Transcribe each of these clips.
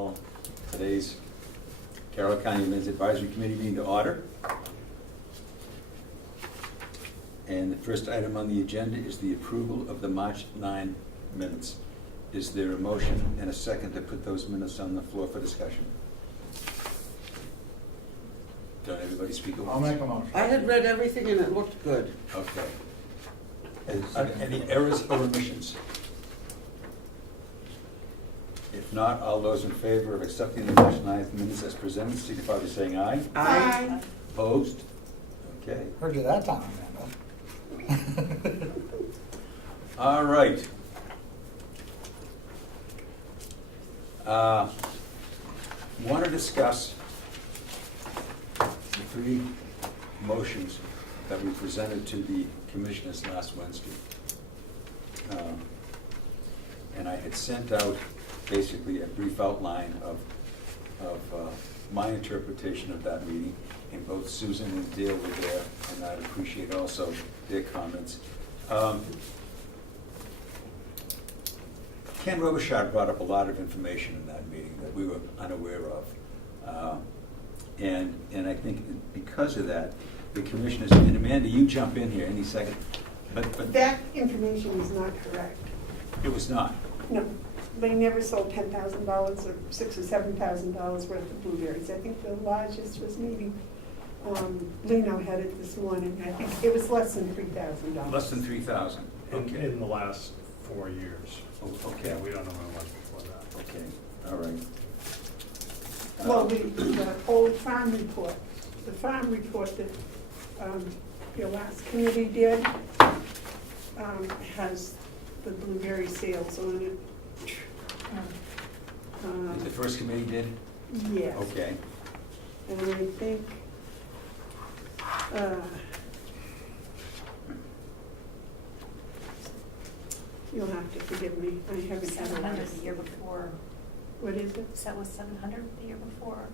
call today's Carroll County Men's Advisory Committee meeting to order. And the first item on the agenda is the approval of the March 9 minutes. Is there a motion and a second to put those minutes on the floor for discussion? Don't everybody speak at once? I'll make a motion. I had read everything and it looked good. Okay. Any errors or omissions? If not, all those in favor of accepting the March 9th minutes as presented, signify by saying aye. Aye. Opposed? Okay. Heard you that time, Amanda. All right. Want to discuss the three motions that we presented to the commissioners last Wednesday. And I had sent out basically a brief outline of my interpretation of that meeting, and both Susan and Dale were there, and I'd appreciate also their comments. Ken Robichaud brought up a lot of information in that meeting that we were unaware of. And I think because of that, the commissioners, and Amanda, you jump in here any second, but That information is not correct. it was not. No, they never sold $10,000 or $6,000 or $7,000 worth of blueberries. I think the largest was maybe, Lino had it this morning. I think it was less than $3,000. Less than 3,000. Okay. In the last 4 years. Oh, okay. Yeah, we don't know what it was before that. Okay, all right. Well, the old farm report, the farm report that your last committee did has the blueberry sales on it. The first committee did? Yes. Okay. And I think, you'll have to forgive me, I haven't had a 700 the year before. What is it? So that was 700 the year before.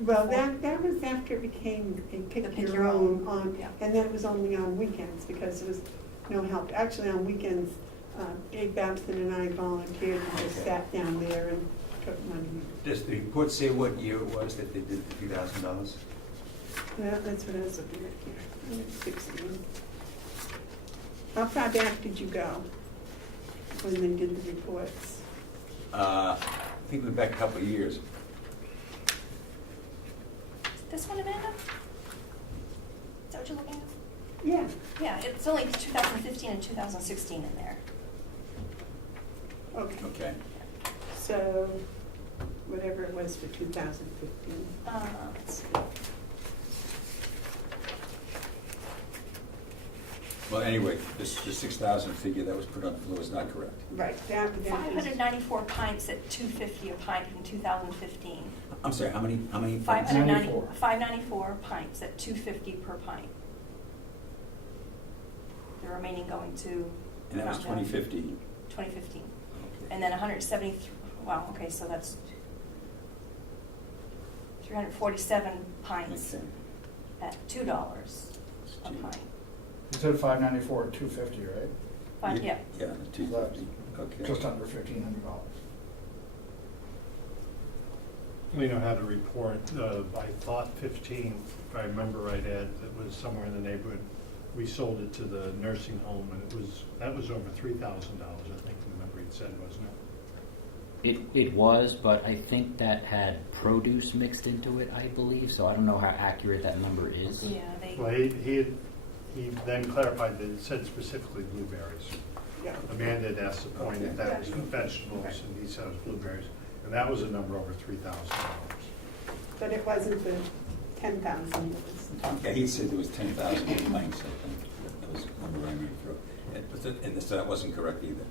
Well, that was after it became a pick your own on, Yeah. and then it was only on weekends because there was no help. Actually, on weekends, Dave Babson and I volunteered and just Okay. sat down there and took money. Does the report say what year it was that they did the $3,000? Well, that's what I was looking at here. I'm at 16. How far back did you go when they did the reports? I think we went back a couple of years. This one, Amanda? Is that what you're looking at? Yeah. Yeah, it's only 2015 and 2016 in there. Okay. Okay. So, whatever it was for 2015. Let's see. Well, anyway, the 6,000 figure that was put on the floor is not correct. Right. That is 594 pints at $2.50 a pint in 2015. I'm sorry, how many? 594 pints at $2.50 per pint. The remaining going to. And that was 2015. 2015. Okay. And then 173, wow, okay, so that's 347 pints Okay. at $2 a cheap. pint. You said 594 at 250, right? Yeah. Yeah, the 250. Okay. Just under $1,500. Lino had a report, I thought 15, if I remember right, Ed, it was somewhere in the neighborhood. We sold it to the nursing home, and that was over $3,000, I think the number he said, wasn't it? It was, but I think that had produce mixed into it, I believe, so I don't know how accurate that number is. Yeah, they. Well, he then clarified that it said specifically blueberries. Yeah. Amanda had asked the point Okay. if that was vegetables, and he said it was blueberries, and that was a number over $3,000. But it wasn't the 10,000. It was. Yeah, he said there was 10,000 pints, I think. That was the number I remember. And so that wasn't correct either.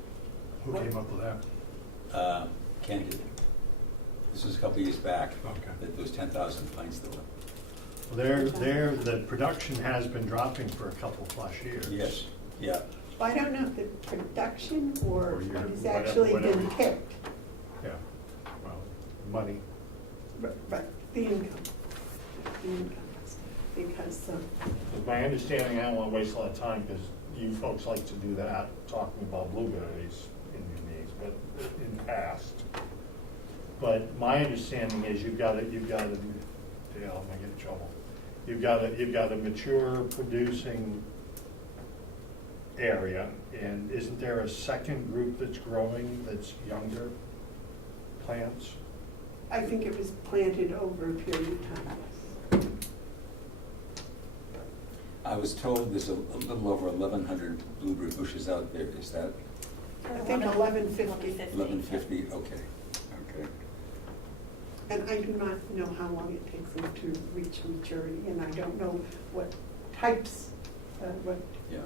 Who came up with that? Ken did. This was a couple of years back. Okay. That there was 10,000 pints that were. Well, the production has been dropping for a couple plus years. Yes, yeah. Well, I don't know if the production or Or your- what has whatever- actually been whatever. picked, Yeah, well, money. but the income. The income. Because, My understanding, I don't want to waste a lot of time because you folks like to do that, talking about blueberries in your meetings, but in the past, But my understanding is Dale, I'm gonna get in trouble. You've got a mature producing area, and isn't there a second group that's growing that's younger plants? I think it was planted over a period of time, yes. I was told there's a little over 1,100 blueberry bushes out there. Is that I think 1150. 1,150? Okay, okay. And I do not know how long it takes them to reach maturity, and I don't know what types, what Yeah.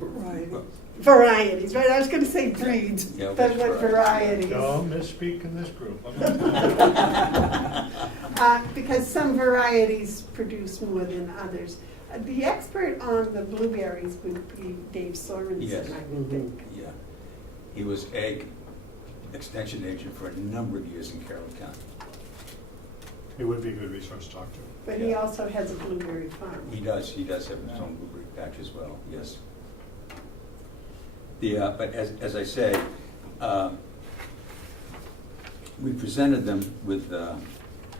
Right. Well, varieties, right? I was gonna say breeds, Yeah, but which what varieties? Don't misspeak in this group. Because some varieties produce more than others. The expert on the blueberries would be Dave Sorensen, Yes. I would think. Yeah. He was ag extension agent for a number of years in Carroll County. It would be a good resource to talk to. But he Yeah. also has a blueberry farm. He does have his own blueberry patch as well, yes. But as I say, we presented them with,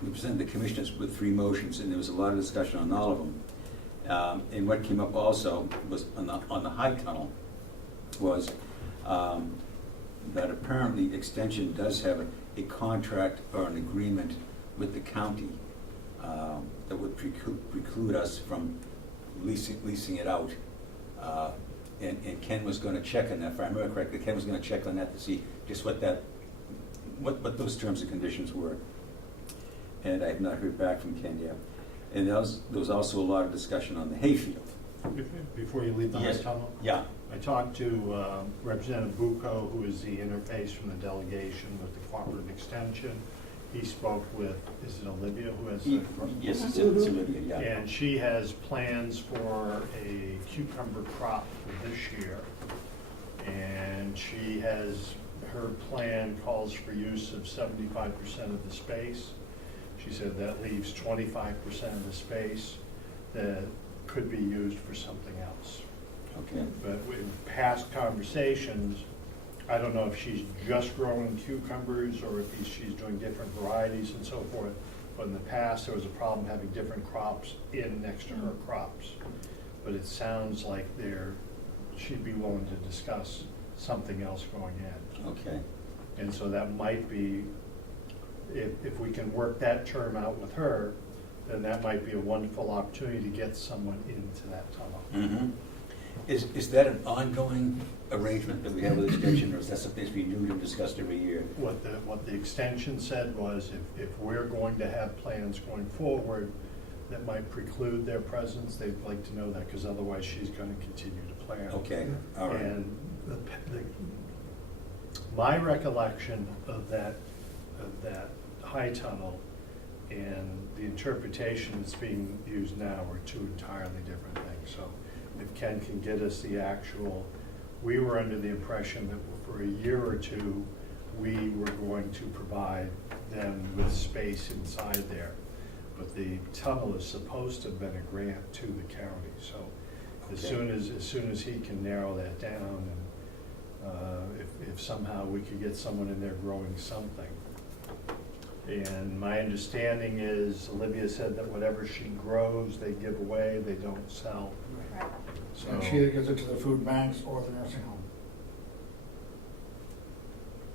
we presented the commissioners with 3 motions, and there was a lot of discussion on all of them. And what came up also was on the high tunnel was that apparently Extension does have a contract or an agreement with the county that would preclude us from leasing it out. And Ken was going to check on that, if I remember correctly, Ken was going to check on that to see just what those terms and conditions were. And I have not heard back from Ken yet. And there was also a lot of discussion on the hayfield. Before you leave the high Yes. tunnel? Yeah. I talked to Representative Bucco, who is the interface from the delegation with the cooperative extension. He spoke with, is it Olivia who has the? Yes, it's Olivia, yeah. And she has plans for a cucumber crop for this year. And her plan calls for use of 75% of the space. She said that leaves 25% of the space that could be used for something else. Okay. But in past conversations, I don't know if she's just growing cucumbers or if she's doing different varieties and so forth. But in the past, there was a problem having different crops in next to her crops. But it sounds like she'd be willing to discuss something else going in. Okay. And so that might be, if we can work that term out with her, then that might be a wonderful opportunity to get someone into that tunnel. Mm-hmm. Is that an ongoing arrangement that we have with Extension, or is that something that's renewed and discussed every year? What the extension said was if we're going to have plans going forward that might preclude their presence, they'd like to know that, because otherwise she's going to continue to plan. Okay, all right. And my recollection of that high tunnel and the interpretation that's being used now are 2 entirely different things. So if Ken can get us the actual, we were under the impression that for a year or 2, we were going to provide them with space inside there. But the tunnel is supposed to have been a grant to the county. So as soon as he can narrow that down, and if somehow we could get someone in there growing something. And my understanding is Olivia said that whatever she grows, they give away, they don't sell. Right. So And she either gives it to the food banks or the nursing home.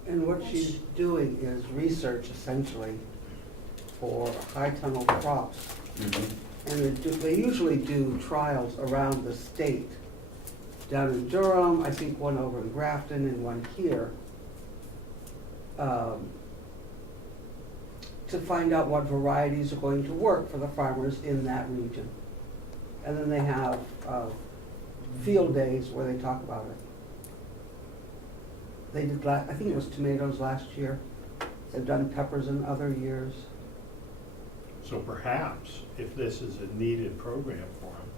And what she's doing is research essentially for high tunnel crops. Mm-hmm. And they usually do trials around the state. Down in Durham, I think one over in Grafton and one here. To find out what varieties are going to work for the farmers in that region. And then they have field days where they talk about it. They did, I think it was tomatoes last year. They've done peppers in other years. So perhaps, if this is a needed program for them,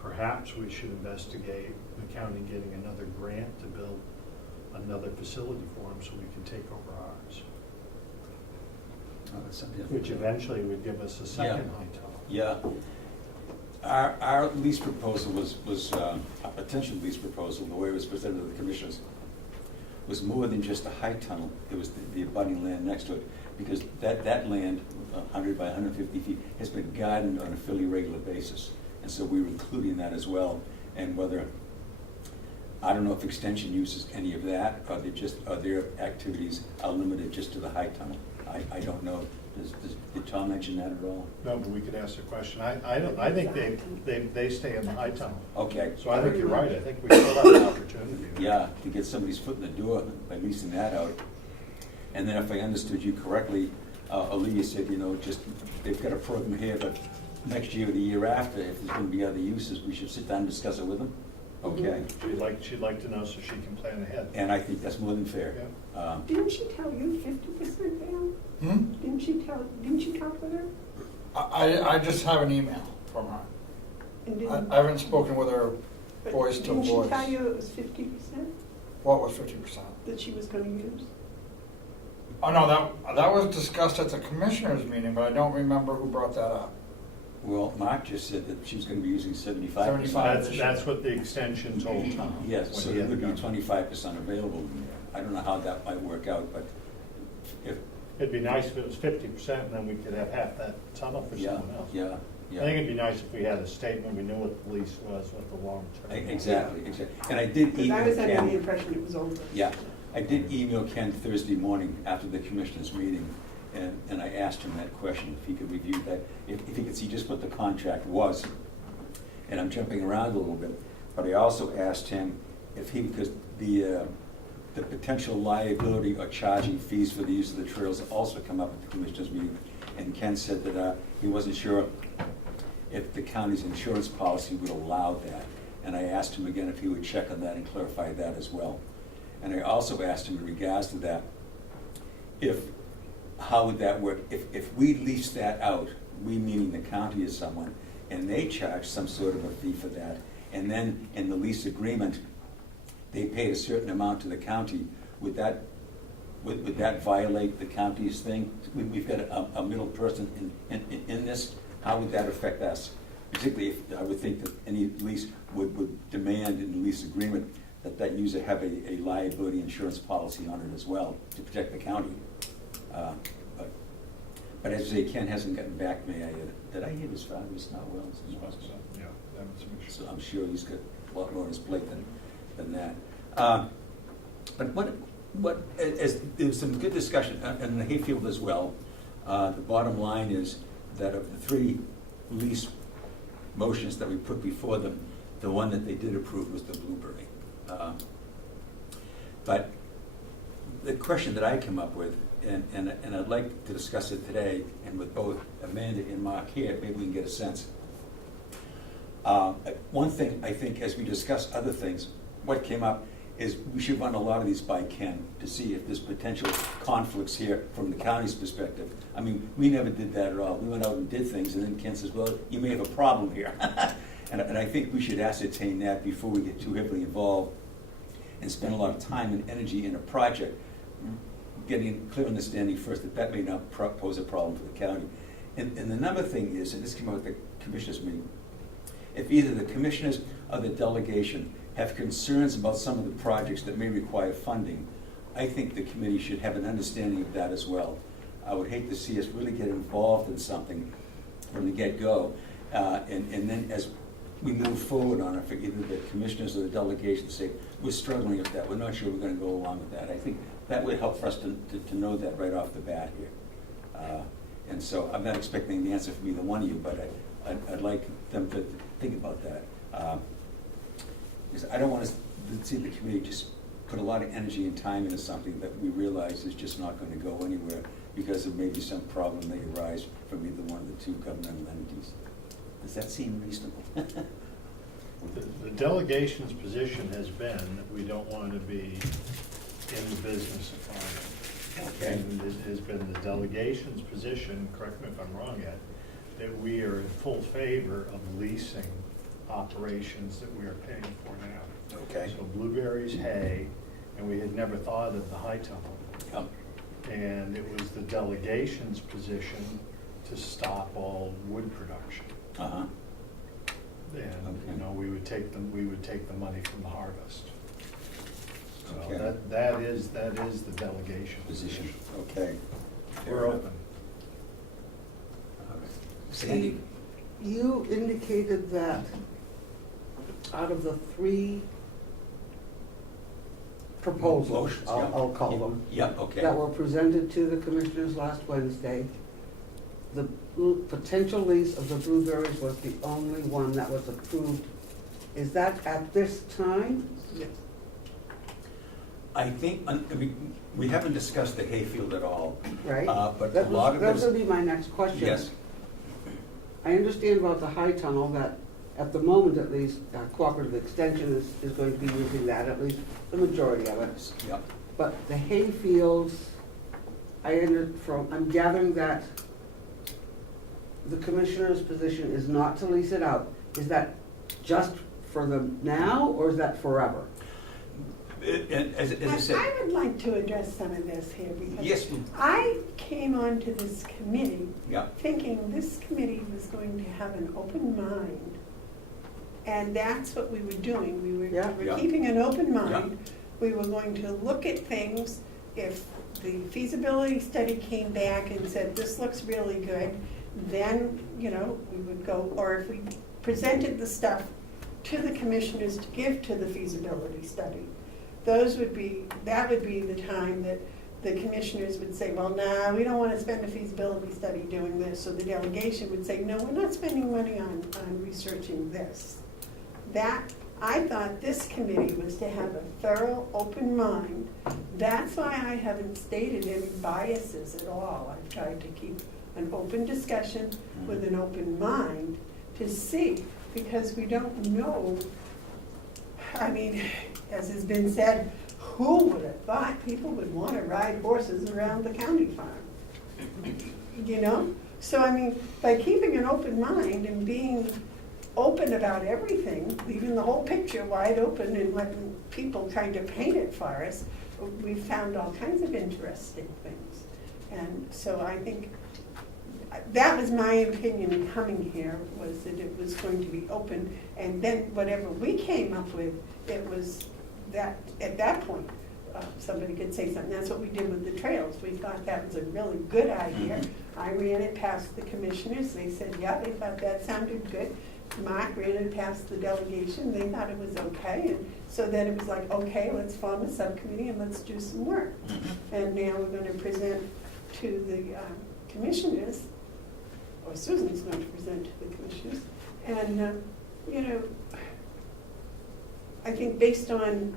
perhaps we should investigate the county getting another grant to build another facility for them so we can take over ours. Oh, that's something. Which eventually would give us a second Yeah. high tunnel. Yeah. Our lease proposal was a potential lease proposal, the way it was presented to the commissioners, was more than just a high tunnel. It was the abutting land next to it. because that land, 100 by 150 feet, has been gardened on a fairly regular basis. And so we were including that as well. And whether, I don't know if extension uses any of that, or their activities are limited just to the high tunnel. I don't know. Did Tom mention that at all? No, but we could ask the question. I think they stay in the high tunnel. Okay. So I think you're right. I think we still have an opportunity. Yeah, to get somebody's foot in the door by leasing that out. And then if I understood you correctly, Olivia said, just, they've got a program here, but next year or the year after, if there's gonna be other uses, we should sit down and discuss it with them? Okay. She'd like to know so she can plan ahead. And I think that's more than fair. Yeah. Didn't she tell you 50% down? Didn't you talk with her? I just have an email from her. And I didn't- haven't spoken with her but voice to voice. Didn't she tell you it was 50% What was 50%? that she was gonna use? Oh, no, that was discussed at the commissioners meeting, but I don't remember who brought that up. Well, Mark just said that she was gonna be using 75%. 75. That's what the extension told Tom. Yes, when so he there had would be gone. 25% available. I don't know how that might work out, but if, It'd be nice if it was 50%, and then we could have half that tunnel for yeah, someone else. yeah, I yeah. think it'd be nice if we had a statement, we knew what the lease was, what the long term. was. Exactly. And I did Because email I was under the Ken. impression it was over. Yeah, I did email Ken Thursday morning after the commissioners' meeting, and I asked him that question, if he could review that, if he could see just what the contract was. And I'm jumping around a little bit, but I also asked him if he, because the potential liability or charging fees for the use of the trails also come up at the commissioners' meeting. And Ken said that he wasn't sure if the county's insurance policy would allow that. And I asked him again if he would check on that and clarify that as well. And I also asked him in regards to that, how would that work? If we lease that out, we meaning the county is someone, and they charge some sort of a fee for that, and then in the lease agreement, they paid a certain amount to the county, would that violate the county's thing? We've got a middle person in this. How would that affect us? Particularly if I would think that any lease would demand in the lease agreement that user have a liability insurance policy on it as well to protect the county. But as you say, Ken hasn't gotten back to me. Did I hear his father's not well? Yeah, that was a So I'm sure he's got a lot more on his plate than that. But there was some good discussion in the Hayfield as well. The bottom line is that of the three lease motions that we put before them, the one that they did approve was the Blueberry. But the question that I came up with, and I'd like to discuss it today, and with both Amanda and Mark here, maybe we can get a sense. One thing I think, as we discuss other things, what came up is we should run a lot of these by Ken to see if there's potential conflicts here from the county's perspective. I mean, we never did that at all. We went out and did things, and then Ken says, well, you may have a problem here. and I think we should ascertain that before we get too heavily involved and spend a lot of time and energy in a project, getting a clear understanding first that may not pose a problem for the county. And the number thing is, and this came out at the commissioners meeting, if either the commissioners or the delegation have concerns about some of the projects that may require funding, I think the committee should have an understanding of that as well. I would hate to see us really get involved in something from the get-go, and then as we move forward on it, for either the commissioners or the delegation say, we're struggling with that, we're not sure we're going to go along with that. I think that would help for us to know that right off the bat here. And so I'm not expecting the answer from either one of you, but I'd like them to think about that. Because I don't want to see the committee just put a lot of energy and time into something that we realize is just not going to go anywhere because of maybe some problem may arise from either one of the two governmental entities. Does that seem reasonable? The delegation's position has been that we don't want to be in the business of farming. Okay. And it has been the delegation's position, correct me if I'm wrong, Ed, that we are in full favor of leasing operations that we are paying for now. Okay. So blueberries, hay, and we had never thought of the high tunnel. Yep. And it was the delegation's position to stop all wood production. Uh-huh. And, Okay. we would take the money from the harvest. So Okay. that is the delegation Position, okay. Fair We're enough. open. All right. Sandy? You indicated that out of the 3 proposals, Motions, yeah. I'll call them, Yep, okay. that were presented to the commissioners last Wednesday, the potential lease of the Blueberries was the only one that was approved. Is that at this time? Yes. I think, we haven't discussed the hayfield at all. Right? But a That lot of that this. would be my next question. Yes, I understand about the high tunnel that, at the moment at least, Cooperative Extension is going to be using that, at least the majority of it. yep. But the hayfields, I'm gathering that the commissioner's position is not to lease it out. Is that just for the now, or is that forever? And as I said, I would like to address some of this here yes, because I came onto this committee yeah, thinking this committee was going to have an open mind. And that's what we were doing. We Yeah. were Yeah. keeping an open mind. We were going to look at things. If the feasibility study came back and said, this looks really good, then, we would go, or if we presented the stuff to the commissioners to give to the feasibility study, that would be the time that the commissioners would say, well, we don't want to spend a feasibility study doing this. So the delegation would say, no, we're not spending money on researching this. I thought this committee was to have a thorough, open mind. That's why I haven't stated any biases at all. I've tried to keep an open discussion with an open mind to see, because we don't know. I mean, as has been said, who would have thought people would want to ride horses around the county farm? So I mean, by keeping an open mind and being open about everything, leaving the whole picture wide open and letting people kind of paint it for us, we found all kinds of interesting things. And so I think that was my opinion in coming here, was that it was going to be open, and then whatever we came up with, it was that, at that point, somebody could say something. That's what we did with the trails. We thought that was a really good idea. I ran it past the commissioners. They said, yeah, they thought that sounded good. Mark ran it past the delegation. They thought it was okay. And so then it was like, okay, let's form a subcommittee and let's do some work. And now we're going to present to the commissioners, or Susan's going to present to the commissioners. And, I think based on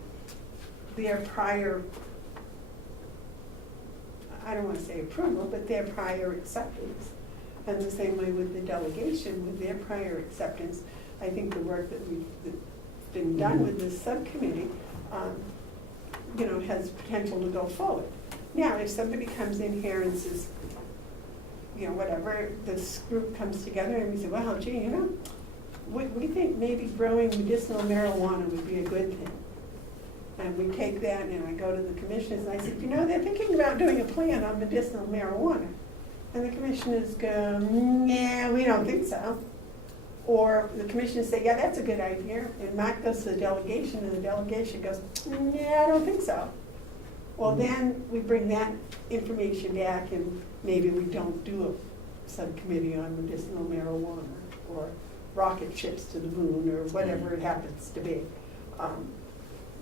their prior, I don't want to say approval, but their prior acceptance, and the same way with the delegation, with their prior acceptance, I think the work that's been done with this subcommittee, has potential to go forward. Now, if somebody comes in here and says, whatever, this group comes together and we say, well, gee, we think maybe growing medicinal marijuana would be a good thing. And we take that and I go to the commissioners and I said, they're thinking about doing a plan on medicinal marijuana. And the commissioners go, yeah, we don't think so. Or the commissioners say, yeah, that's a good idea. And Mark goes to the delegation and the delegation goes, yeah, I don't think so. Well, then we bring that information back and maybe we don't do a subcommittee on medicinal marijuana or rocket ships to the moon or whatever it happens to be.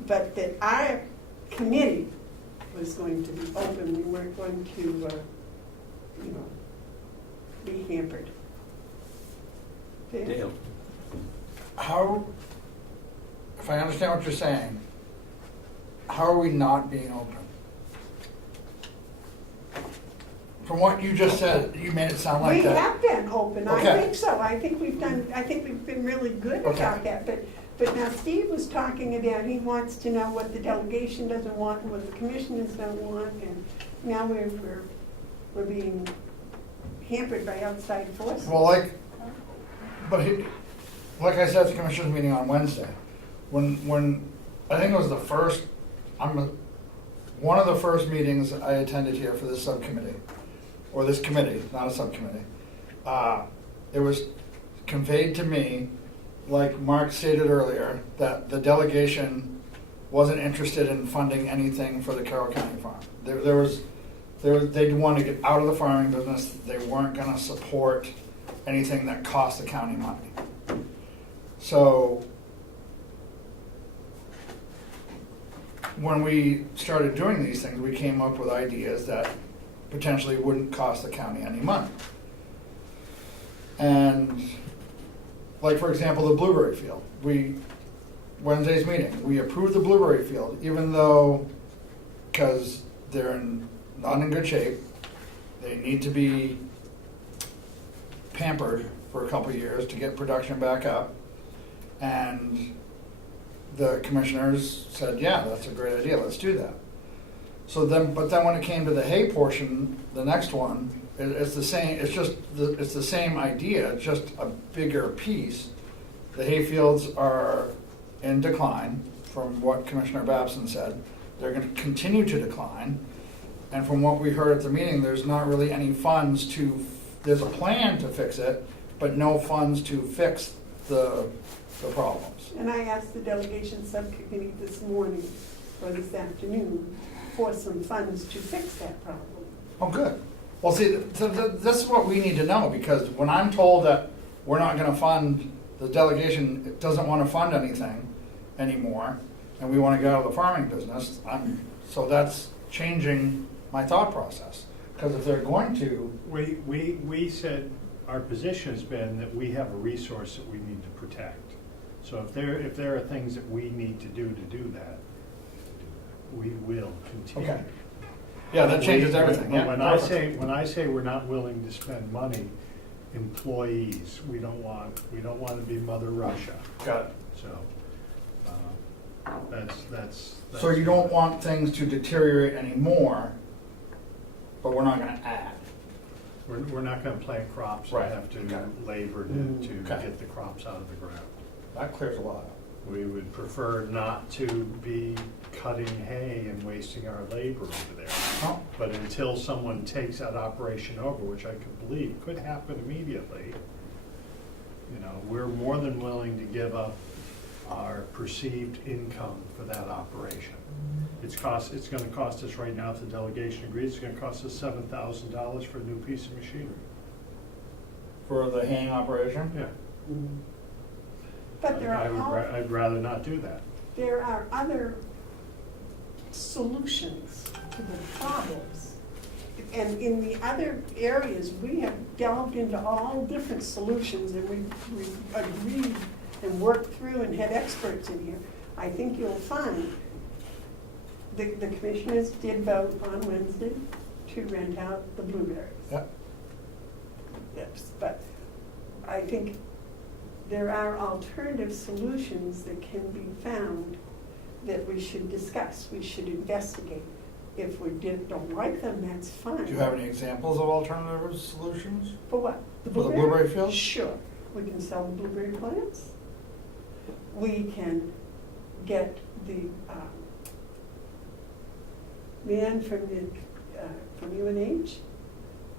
But that our committee was going to be open. We weren't going to, be hampered. Dale. How, if I understand what you're saying, how are we not being open? From what you just said, you made it sound like We that. have been open, I Okay. think so. I think we've been really good Okay. about that. But now Steve was talking about, he wants to know what the delegation doesn't want and what the commissioners don't want, and now we're being hampered by outside forces. Well, like I said at the commissioners meeting on Wednesday, when I think it was one of the first meetings I attended here for this subcommittee, or this committee, not a subcommittee, it was conveyed to me, like Mark stated earlier, that the delegation wasn't interested in funding anything for the Carroll County Farm. There They wanted to get out of the farming business. They weren't gonna support anything that cost the county money. So when we started doing these things, we came up with ideas that potentially wouldn't cost the county any money. And like, for example, the blueberry field. Wednesday's meeting, we approved the blueberry field, even though, because they're not in good shape, they need to be pampered for a couple of years to get production back up. And the commissioners said, yeah, that's a great idea, let's do that. But then when it came to the hay portion, the next one, it's the same, it's the same idea, just a bigger piece. The hay fields are in decline, from what Commissioner Babson said. They're gonna continue to decline. And from what we heard at the meeting, there's not really any funds there's a plan to fix it, but no funds to fix the problems. And I asked the delegation subcommittee this morning, or this afternoon, for some funds to fix that problem. Oh, good. Well, see, this is what we need to know, because when I'm told that we're not gonna fund, the delegation doesn't wanna fund anything anymore, and we wanna get out of the farming business, so that's changing my thought process. Because if they're going to, We said, our position has been that we have a resource that we need to protect. So if there are things that we need to do that, we will continue. okay. Yeah, that changes everything, yeah. When I say we're not willing to spend money, employees, we don't want to be Mother Russia. Got it. So, that's. So you don't want things to deteriorate anymore, but we're not gonna add. We're not gonna plant crops Right. and have to Okay. labor to Okay. get the crops out of the ground. That clears a lot up. We would prefer not to be cutting hay and wasting our labor over there. Oh, But until someone takes that operation over, which I could believe could happen immediately, we're more than willing to give up our perceived income for that operation. It's gonna cost us right now, if the delegation agrees, it's gonna cost us $7,000 for a new piece of machinery. for the haying operation? Yeah. But I'd rather not do that. there are other solutions to the problems. And in the other areas, we have delved into all different solutions, and we've agreed and worked through and had experts in here. I think you'll find the commissioners did vote on Wednesday to rent out the blueberries. Yep. Yes, but I think there are alternative solutions that can be found that we should discuss, we should investigate. If we don't like them, that's fine. Do you have any examples of alternative solutions? For what? For the blueberry field? Sure. We can sell the blueberry plants. We can get the man from UNH,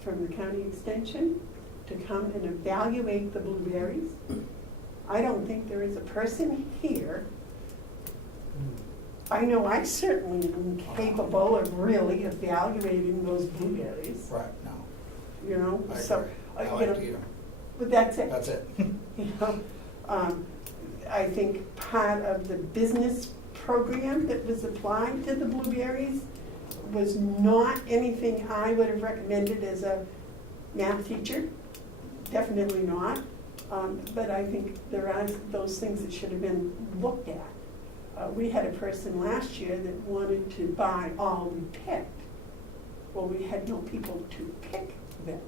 from the county extension, to come and evaluate the blueberries. I don't think there is a person here, I know I certainly am capable of really evaluating those blueberries, Right, no. you know? I So, agree. No you know, idea. but that's it. That's it. You know, I think part of the business program that was applied to the blueberries was not anything I would have recommended as a math teacher, definitely not. But I think there are those things that should have been looked at. We had a person last year that wanted to buy all we picked. Well, we had no people to pick them.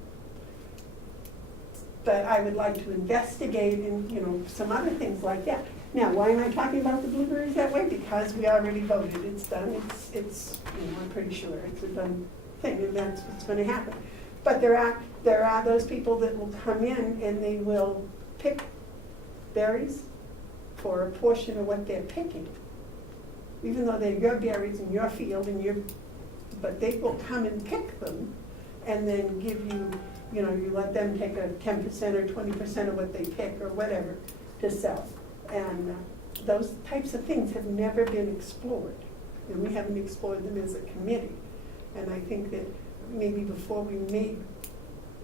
But I would like to investigate in, some other things like that. Now, why am I talking about the blueberries that way? Because we already voted, it's done, it's I'm pretty sure it's a done thing, and that's what's gonna happen. But there are those people that will come in and they will pick berries for a portion of what they're picking. Even though they're your berries in your field but they will come and pick them and then give you, you let them take a 10% or 20% of what they pick or whatever to sell. And those types of things have never been explored. And we haven't explored them as a committee. And I think that maybe before we made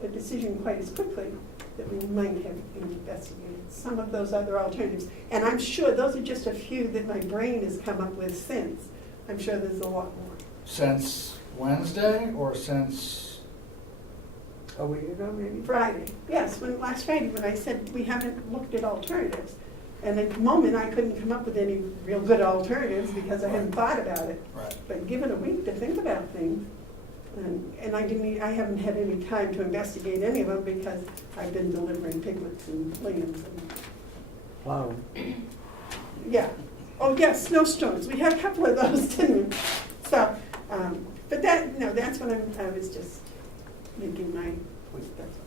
a decision quite as quickly, that we might have investigated some of those other alternatives. And I'm sure those are just a few that my brain has come up with since. I'm sure there's a lot more. Since Wednesday or since? A week ago, maybe? Friday, yes, last Friday, when I said we haven't looked at alternatives. And at the moment, I couldn't come up with any real good alternatives because I hadn't thought about it. Right. But given a week to think about things, and I haven't had any time to investigate any of them because I've been delivering piglets and lambs and, Wow. yeah. Oh, yes, snowstorms, we had a couple of those, didn't we? So, but that's what I was just making my point, that's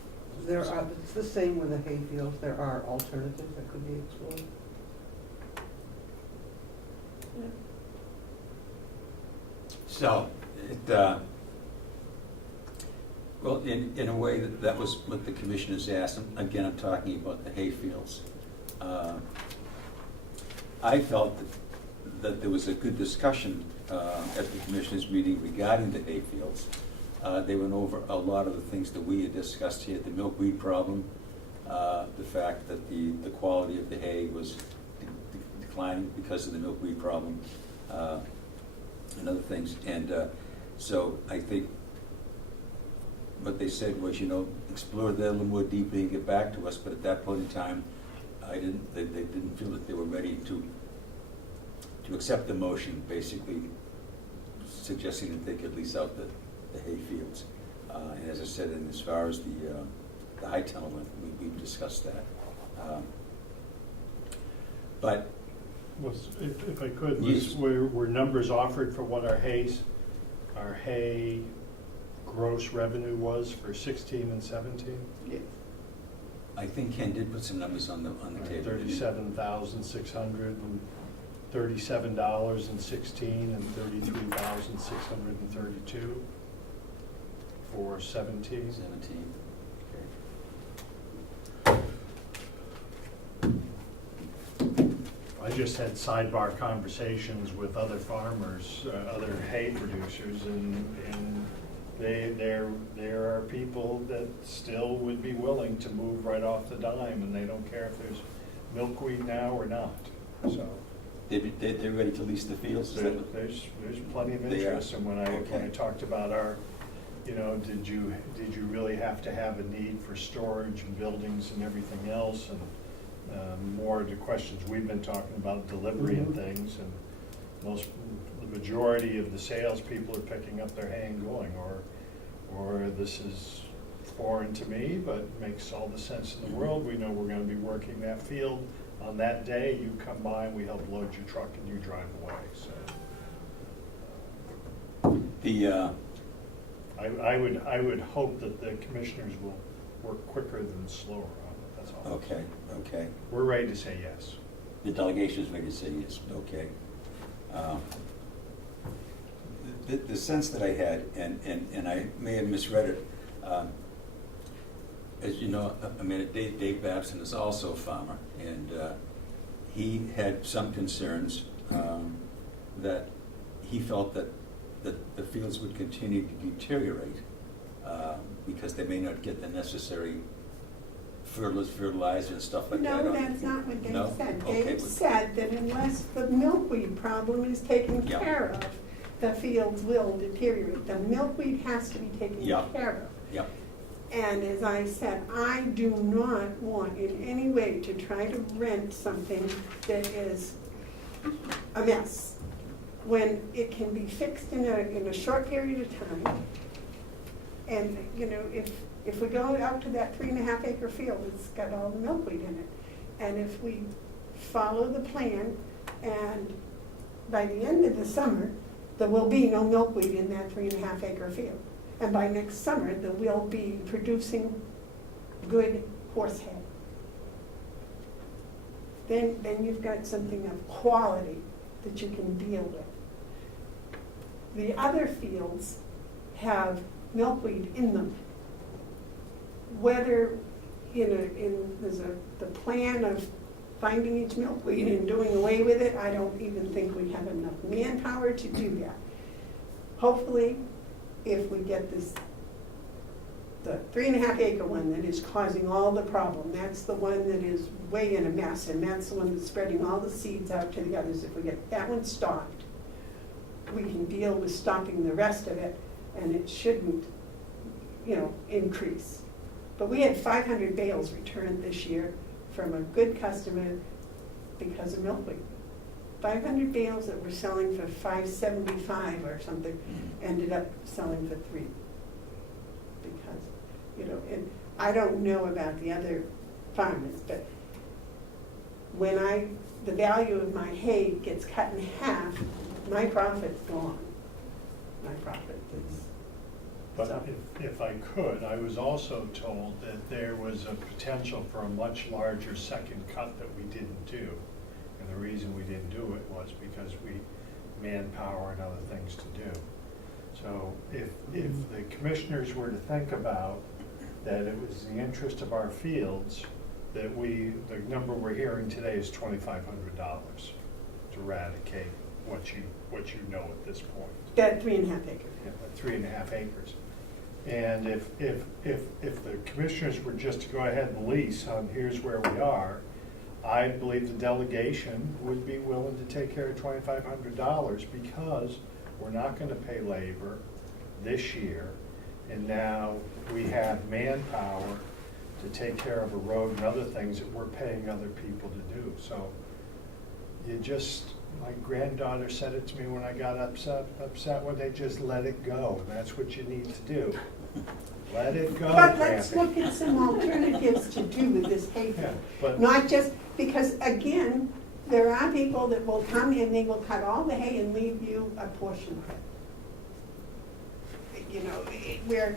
all. It's the same with the hay fields, there are alternatives that could be explored. So, well, in a way, that was what the commissioners asked. Again, I'm talking about the hayfields. I felt that there was a good discussion at the commissioners' meeting regarding the hayfields. They went over a lot of the things that we had discussed here, the milkweed problem, the fact that the quality of the hay was declining because of the milkweed problem, and other things. And so I think what they said was, explore that a little more deeply and get back to us. But at that point in time, they didn't feel that they were ready to accept the motion, basically suggesting that they could lease out the hay fields. And as I said, and as far as the high tunnel went, we've discussed that. But If I could, Yes. were numbers offered for what our hay gross revenue was for 16 and 17? Yeah. I think Ken did put some numbers on the table. $37,637 in 16 and $33,632 for 17. 17. I just had sidebar conversations with other farmers, other hay producers, and there are people that still would be willing to move right off the dime, and they don't care if there's milkweed now or not. So They're ready to lease the fields? there's plenty of They are. interest. And when I Okay. talked about our, did you really have to have a need for storage and buildings and everything else, and more of the questions we've been talking about, delivery and things, and the majority of the salespeople are picking up their hay and going, or this is foreign to me, but makes all the sense in the world. We know we're going to be working that field on that day. You come by and we help load your truck and you drive away. So I would hope that the commissioners will work quicker than slower on it. That's all. Okay. We're ready to say yes. The delegation is ready to say yes, okay. The sense that I had, and I may have misread it, as you know, Dave Babson is also a farmer, and he had some concerns that he felt that the fields would continue to deteriorate because they may not get the necessary fertilizer and stuff like that. No, that's not what Dave No? said. Okay, Dave well- said that unless the milkweed problem is taken Yeah. care of, the fields will deteriorate. The milkweed has to be taken Yeah. care of. Yep. And as I said, I do not want in any way to try to rent something that is a mess when it can be fixed in a short period of time. And, if we go out to that 3.5 acre field, it's got all the milkweed in it. And if we follow the plan, and by the end of the summer, there will be no milkweed in that 3.5 acre field. And by next summer, there will be producing good horse hay. Then you've got something of quality that you can deal with. The other fields have milkweed in them. Whether there's the plan of finding each milkweed and doing away with it, I don't even think we have enough manpower to do that. Hopefully, if we get this the 3.5 acre one that is causing all the problem. That's the one that is way in a mess, and that's the one that's spreading all the seeds out to the others. If we get that one stopped, we can deal with stopping the rest of it, and it shouldn't, increase. But we had 500 bales returned this year from a good customer because of milkweed. 500 bales that were selling for $5.75 or something ended up selling for $3. Because, and I don't know about the other farmers, but when the value of my hay gets cut in half, my profit's gone. My profit is. But if I could, I was also told that there was a potential for a much larger second cut that we didn't do. And the reason we didn't do it was because we manpower and other things to do. So if the commissioners were to think about that it was the interest of our fields, that the number we're hearing today is $2,500 to eradicate what you know at this point. That 3.5 acres. Yeah, 3.5 acres. And if the commissioners were just to go ahead and lease on here's where we are, I believe the delegation would be willing to take care of $2,500 because we're not going to pay labor this year, and now we have manpower to take care of a road and other things that we're paying other people to do. So my granddaughter said it to me when I got upset when they just let it go, and that's what you need to do. Let it go, But let's Granny. look at some alternatives to do with this hay Yeah, field. but- Not just, because again, there are people that will come and they will cut all the hay and leave you a portion of it. Where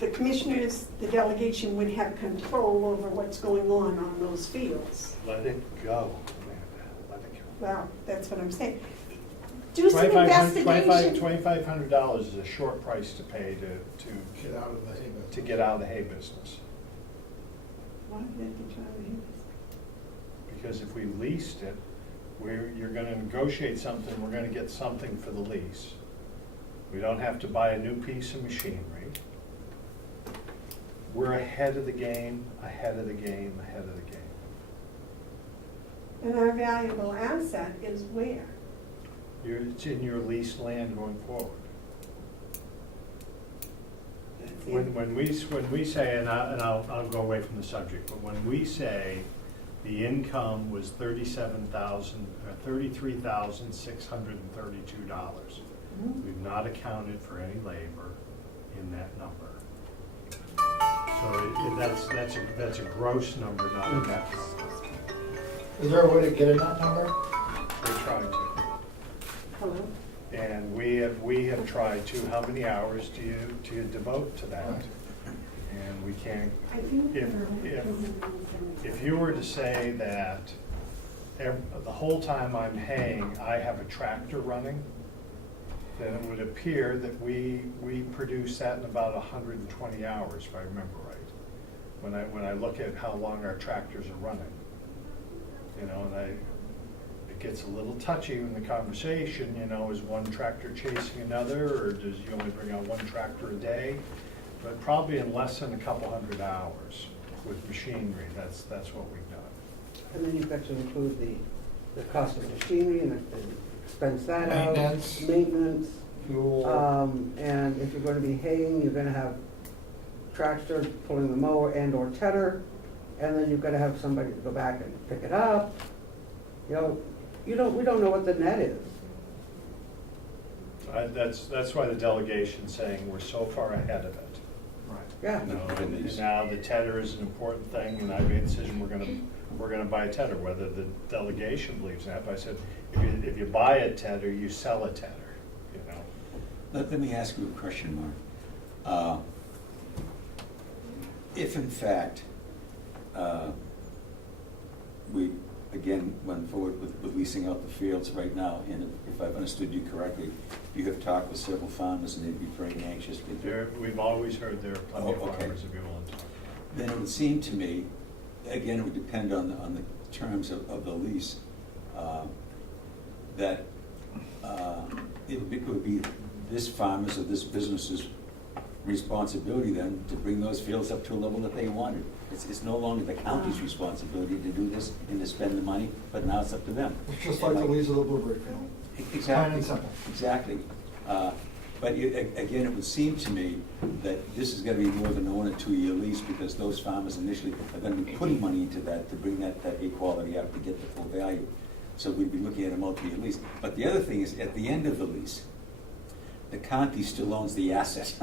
the commissioners, the delegation would have control over what's going on those fields. Let it go, Amanda. Let it go. Well, that's what I'm saying. Do some investigation. $2,500 is a short price to pay Get out of the hay business. to get out of the hay business. Why did they try to do this? Because if we leased it, you're gonna negotiate something, we're gonna get something for the lease. We don't have to buy a new piece of machinery. We're ahead of the game, ahead of the game, ahead of the game. And our valuable asset is where? It's in your leased land going forward. When we say, and I'll go away from the subject, but when we say the income was $33,632, we've not accounted for any labor in that number. So that's a gross number, not a net number. Is there a way to get in that number? We're trying to. Hello? And we have tried to. How many hours do you devote to that? And we can't. If you were to say that the whole time I'm haying, I have a tractor running, then it would appear that we produce that in about 120 hours, if I remember right. When I look at how long our tractors are running, and it gets a little touchy in the conversation. Is one tractor chasing another, or does you only bring out one tractor a day? But probably in less than a couple hundred hours with machinery, that's what we've done. And then you've got to include the cost of machinery and expense that out. Maintenance. Fuel. And if you're going to be haying, you're going to have tractor pulling the mower and or tedder, and then you've got to have somebody to go back and pick it up. We don't know what the net is. That's why the delegation's saying we're so far ahead of it. Right. Yeah. And now the tedder is an important thing, and I made a decision we're gonna buy a tedder, whether the delegation believes that. But I said, if you buy a tedder, you sell a tedder. Let me ask you a question, Mark. If in fact we again went forward with leasing out the fields right now, and if I've understood you correctly, you have talked with several farmers and they'd be very anxious to We've always heard there are plenty of okay. farmers that be willing to talk. Then it would seem to me, again, it would depend on the terms of the lease, that it would be this farmer's or this business's responsibility then to bring those fields up to a level that they wanted. It's no longer the county's responsibility to do this and to spend the money, but now it's up to them. It's just like the lease of the Blueberry Field. Exactly. Plain and simple. Exactly. But again, it would seem to me that this is gonna be more than a 1 or 2 year lease, because those farmers initially are gonna be putting money into that to bring that equality up to get the full value. So we'd be looking at a multi-year lease. But the other thing is, at the end of the lease, the county still owns the asset.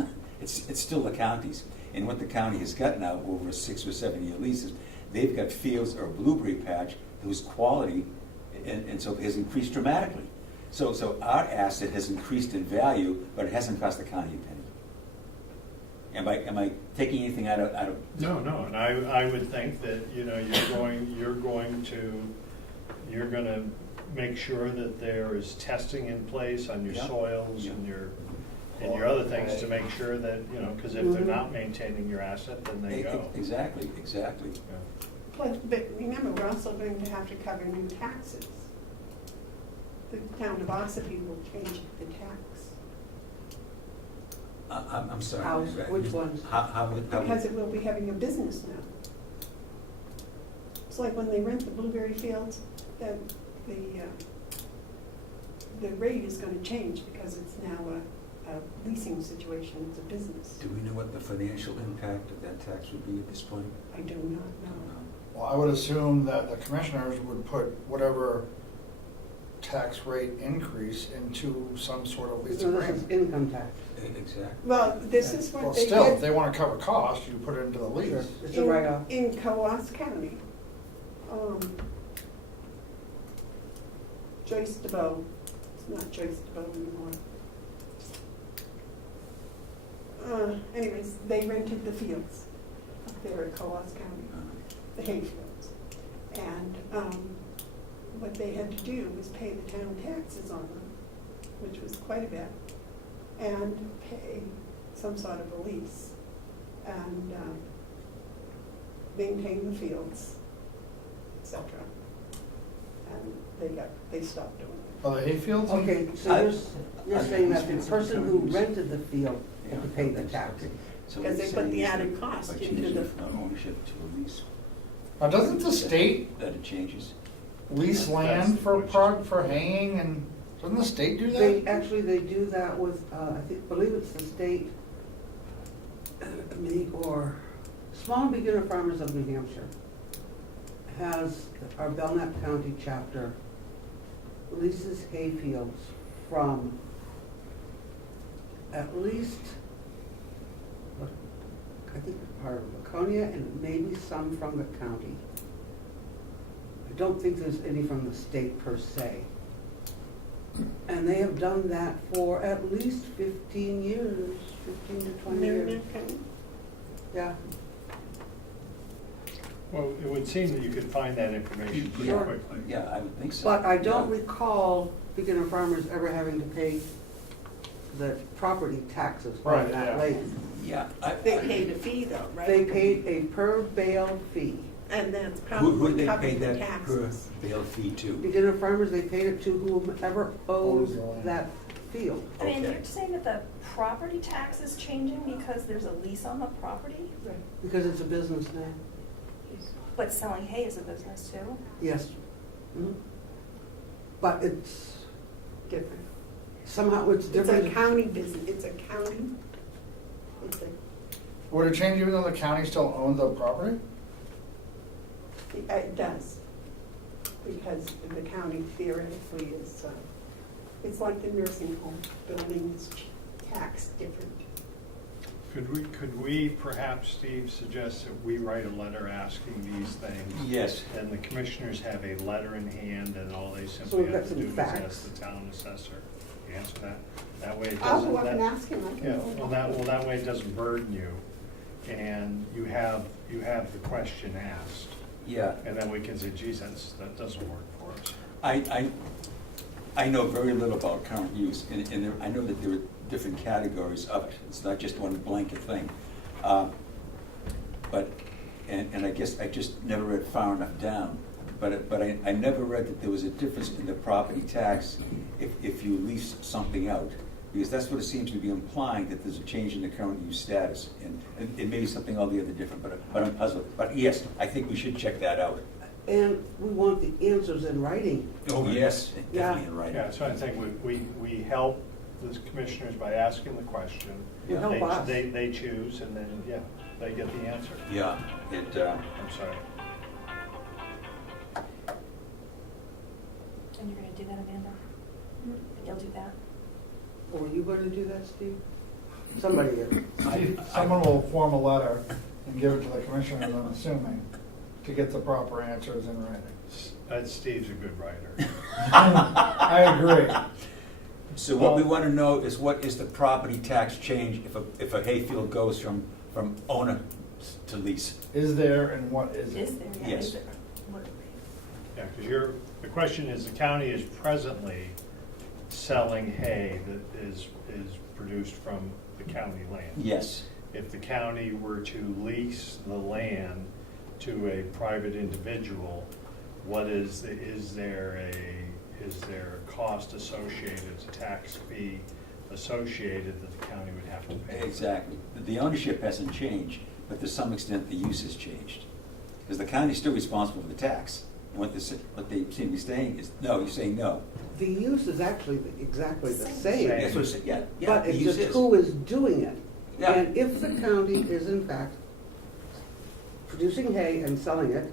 It's still the county's. And what the county has got now over 6 or 7 year leases, they've got fields or blueberry patch whose quality and so has increased dramatically. So our asset has increased in value, but it hasn't cost the county a penny. Am I taking anything out of? No, and I would think that, you know, you're gonna make sure that there is testing in place on your Yeah. soils Yeah. and your other things to make sure that, you know, because if they're not maintaining your asset, then they go. Exactly. Yeah. But remember, we're also going to have to cover new taxes. The town of Ossipee will change the tax. I'm sorry. House, which ones? How Because it will be having a business now. It's like when they rent the blueberry fields, that the rate is gonna change because it's now a leasing situation, it's a business. do we know what the financial impact of that tax would be at this point? I do not know. Well, I would assume that the commissioners would put whatever tax rate increase into some sort of lease So this is agreement. income tax. Exactly. Well, this is Well, what they still, if did they want to cover costs, you put it into the Sure. lease. It's a write-off. in Comeau County. Joyce DeBow, it's not Joyce DeBow anymore. Anyways, they rented the fields up there at Comeau County, the hay fields. And what they had to do was pay the town taxes on them, which was quite a bit, and pay some sort of a lease, and maintain the fields, etc. And they stopped doing it. Oh, the hayfields? Okay, so you're saying that the person who rented the field had to pay the tax. So Because what they you're put saying the is added that cost by into changing the- from ownership to a lease. Now, doesn't the state That it changes? lease That's land the for question. for hanging, and doesn't the state do They that? do that with, believe it's the state, or Small and Beginner Farmers of New Hampshire has, our Belknap County chapter leases hay fields from at least, I think part of Laconia and maybe some from the county. I don't think there's any from the state per se. And they have done that for at least 15 years, 15 to 20 years. Merrimack County. Yeah. Well, it would seem that you could find that information pretty Sure. quickly. Yeah, I would think so. But I don't Yeah. recall beginner farmers ever having to pay the property taxes on Right, that yeah. land. Yeah. They paid a fee though, right? They paid a per bale fee. And that's Who would probably they pay covered the that per taxes. bale fee to? Beginner farmers, they paid it to whomever owns Owns the land. that field. I mean, Okay. you're saying that the property tax is changing because there's a lease on the property? Because it's a business now. But selling hay is a business too? Yes. Mhm. But it's, Different. somehow it's It's a different. county business, it's a county, it's a, Would it change even though the county still owns the property? it does. Because the county theoretically is, it's like the nursing home building is taxed different. Could we perhaps, Steve, suggest that we write a letter asking these things? Yes. And the commissioners have a letter in hand, and all they So simply we've got have to some do is facts. ask the town assessor. You answer that? That way it I'll doesn't. go up and that- ask him, I can Yeah, go. that way it doesn't burden you, and you have the question asked, Yeah. and then we can say, geez, that doesn't work for us. I know very little about current use, and I know that there are different categories of it. It's not just one blanket thing. But I guess I just never read far enough down. But I never read that there was a difference in the property tax if you lease something out Because that's what it seems to be implying, that there's a change in the current use status. And it may be something altogether different, but I'm puzzled. But yes, I think we should check that out. And we want the answers in writing. Oh, yes, Yeah. definitely in writing. Yeah, so I think we help the commissioners by asking the question. You help us. They choose, and then, yeah, they get the answer. Yeah, I'm sorry. And you're gonna do that, Amanda? You'll do that? Or were you gonna do that, Steve? Somebody is. Someone will form a letter and give it to the commissioners, I'm assuming, to get the proper answers in writing. Steve's a good writer. I agree. So what we want to know is, what is the property tax change if a hayfield goes from owner to lease? Is there and what is it? Is there, yeah, Yes. is there? What- Yeah, because the question is, the county is presently selling hay that is produced from the county land. Yes. If the county were to lease the land to a private individual, is there a cost associated, a tax fee associated that the county would have to pay? Exactly. The ownership hasn't changed, but to some extent the use has changed. Because the county's still responsible for the tax. And what they seem to be saying is, no, you're saying no. The use is actually exactly the Same. same. That's what I said, yeah, yeah. But the it's use just is. who is doing it. Yeah. And if the county is in fact producing hay and selling it,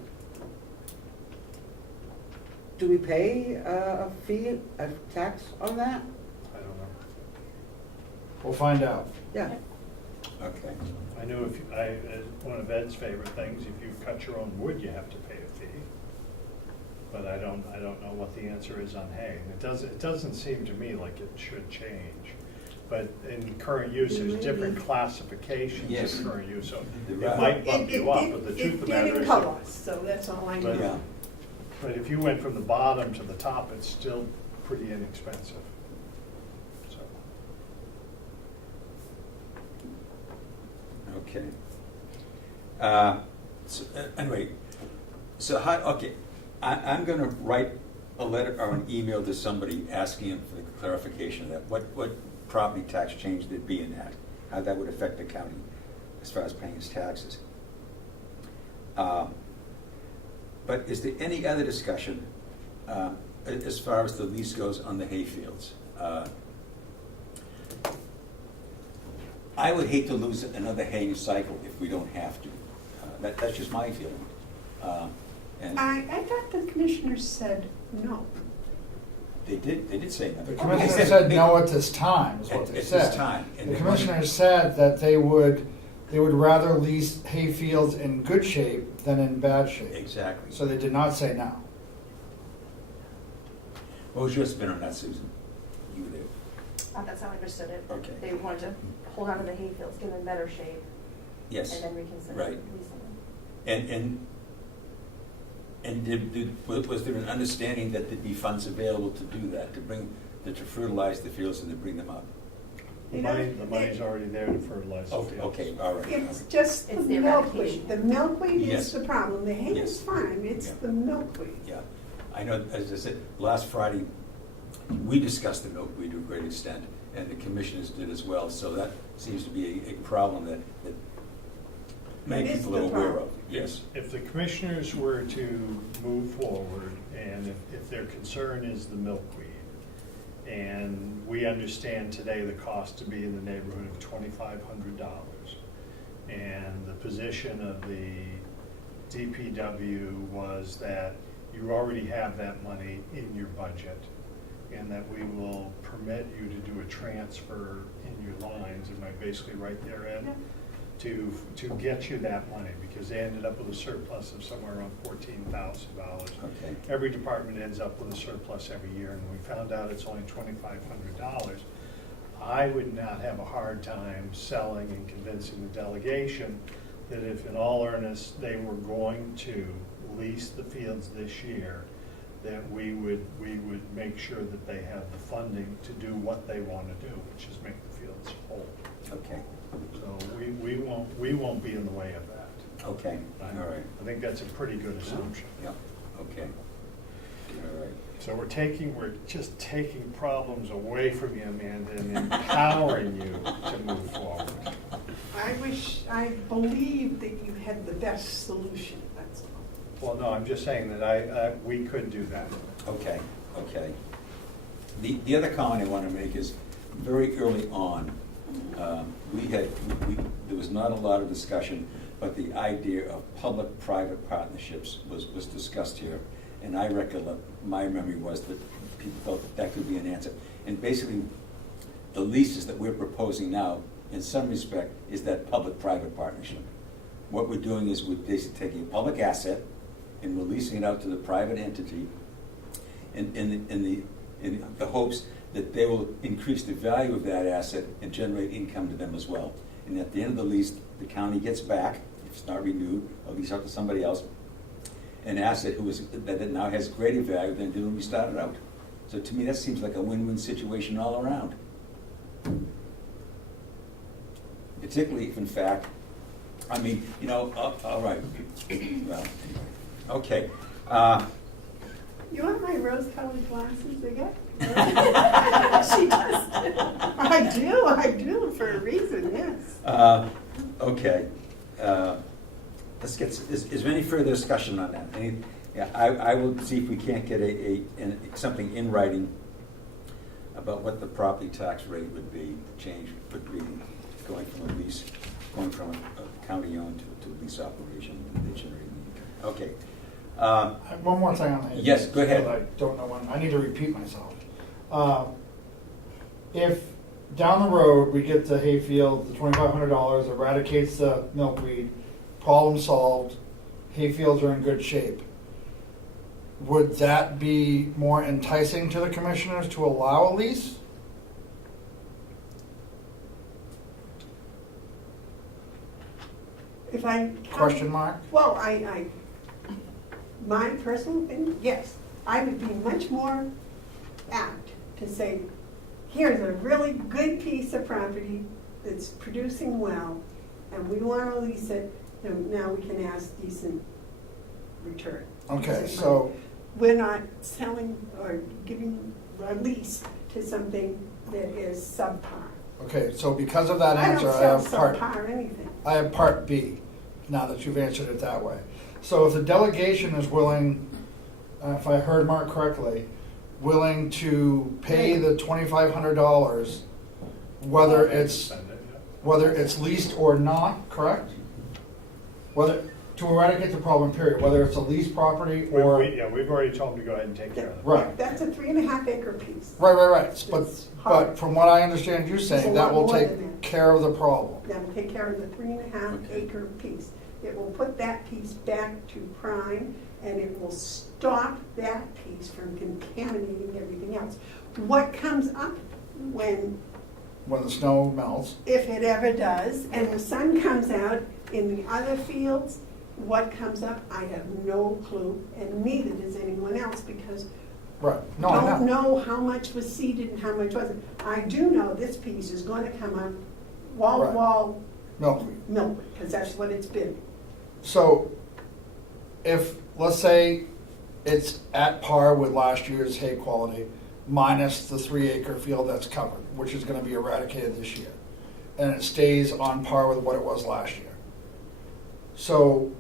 do we pay a fee, a tax on that? I don't know. We'll find out. Yeah. Okay. I know one of Ed's favorite things, if you cut your own wood, you have to pay a fee. But I don't know what the answer is on hay. And it doesn't seem to me like it should change. But in current use, there's different classifications Yes. of current use, so The it right. might bump you up, but the truth of the matter It did is. cover us, so that's all I But- know. Yeah. But if you went from the bottom to the top, it's still pretty inexpensive. So, Okay. Anyway, I'm going to write a letter or an email to somebody asking him for the clarification of that. What property tax change there'd be in that? How that would affect the county as far as paying its taxes. But is there any other discussion as far as the lease goes on the hayfields? I would hate to lose another haying cycle if we don't have to. That's just my feeling. And I thought the commissioners said no. they did say that. The commissioner said no at this time, is what they At said. this time. And The they commissioner said that they would rather lease hay fields in good shape than in bad shape. Exactly. So they did not say no. What was your spin on that, Susan? You were there. That's how I understood it. Okay. They wanted to hold on to the hayfields, get them in better shape, Yes. and then reconsider Right. leasing them. And was there an understanding that there'd be funds available to do that, to fertilize the fields and to bring them up? the You know, money's already there to fertilize the Oh, fields. okay, all right. It's just the It's the milkweed. eradication. The milkweed Yes. is the problem. The hay Yes. is fine, it's Yeah. the milkweed. Yeah, I know, as I said, last Friday, we discussed the milkweed to a great extent, and the commissioners did as well, so that seems to be a problem that many It is people are the aware of. problem. Yes. If the commissioners were to move forward, and if their concern is the milkweed, and we understand today the cost to be in the neighborhood of $2,500, and the position of the DPW was that you already have that money in your budget, and that we will permit you to do a transfer in your lines, am I basically right there, Ed? Yeah. To get you that money, because they ended up with a surplus of somewhere around $14,000. Okay. Every department ends up with a surplus every year, and we found out it's only $2,500. I would not have a hard time selling and convincing the delegation that if in all earnest they were going to lease the fields this year, that we would make sure that they have the funding to do what they want to do, which is make the fields whole. Okay, So we won't be in the way of that. okay, all right. I think that's a pretty good assumption. Yeah, okay. All right. So we're just taking problems away from you, Amanda, and empowering you to move forward. I believe that you had the best solution, that's all. Well, no, I'm just saying that we could do that. Okay. The other comment I want to make is, very early on, there was not a lot of discussion, but the idea of public-private partnerships was discussed here. And I recollect, my memory was that people thought that could be an answer. And basically, the leases that we're proposing now, in some respect, is that public-private partnership. What we're doing is we're basically taking a public asset and we're leasing it out to the private entity in the hopes that they will increase the value of that asset and generate income to them as well. And at the end of the lease, the county gets back, if it's not renewed, or lease out to somebody else, an asset that now has greater value than it did when we started out. So to me, that seems like a win-win situation all around. Particularly if, in fact, I mean, all right. Well, okay. You want my rose-colored glasses again? She does. I do, for a reason, yes. Okay. Let's get, is there any further discussion on that? I will see if we can't get something in writing about what the property tax rate would be, change would be going from a county-owned to a lease operation. Okay. One more thing on that. Yes, go ahead. I don't know when, I need to repeat myself. If down the road we get the hayfield, the $2,500 eradicates the milkweed, problem solved, hayfields are in good shape, would that be more enticing to the commissioners to allow a lease? If I Question mark? Well, my personal opinion, yes. I would be much more apt to say, here's a really good piece of property that's producing well, and we want to lease it, and now we can ask decent return. Okay, so, We're not selling or giving a lease to something that is subpar. okay, so because of that I answer, don't I sell have subpar anything. I have part B, now that you've answered it that way. So if the delegation is willing, if I heard Mark correctly, willing to pay the $2,500, whether it's leased or not, correct? Whether, to eradicate the problem, period, whether it's a leased property or. We've already told them to go ahead and take care of it. Right. That's a 3.5 acre piece. Right. But It's hard. from what I understand you It's a saying, lot that will more take than that. care of the problem. That will take care of the 3.5 acre piece. It will put that piece back to prime, and it will stop that piece from contaminating everything else. What comes up when When the snow melts. if it ever does, and the sun comes out in the other fields, what comes up, I have no clue, and neither does anyone else, because Right. No, I don't know. know how much was seeded and how much wasn't. I do know this piece is going to come up wall-to-wall Milkweed. milk, because that's what it's been. So, if, let's say, it's at par with last year's hay quality, minus the 3 acre field that's covered, which is gonna be eradicated this year, and it stays on par with what it was last year. So,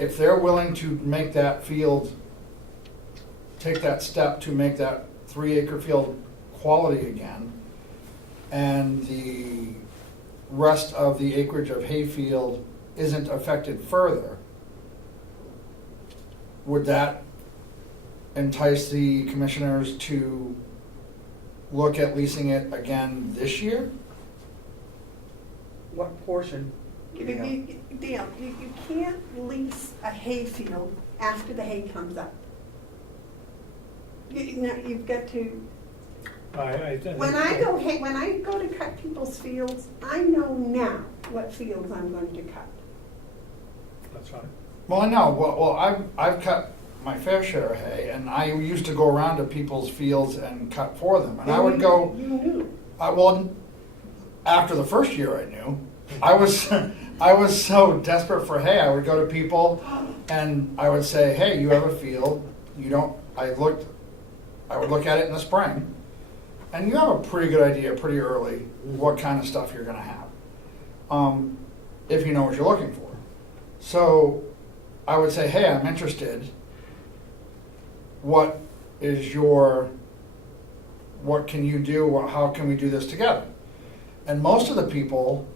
if they're willing to make that field, take that step to make that 3 acre field quality again, and the rest of the acreage of hayfield isn't affected further, would that entice the commissioners to look at leasing it again this year? What portion? Dale, you can't lease a hayfield after the hay comes up. You've got to, when I go to cut people's fields, I know now what fields I'm going to cut. That's fine. Well, I know, well, I've cut my fair share of hay, and I used to go around to people's fields and cut for them, and I would go. You knew. Well, after the first year I knew, I was so desperate for hay, I would go to people and I would say, hey, you have a field, you don't, I would look at it in the spring, and you have a pretty good idea pretty early what kind of stuff you're gonna have, if you know what you're looking for. So I would say, hey, I'm interested. What can you do? How can we do this together? And most of the people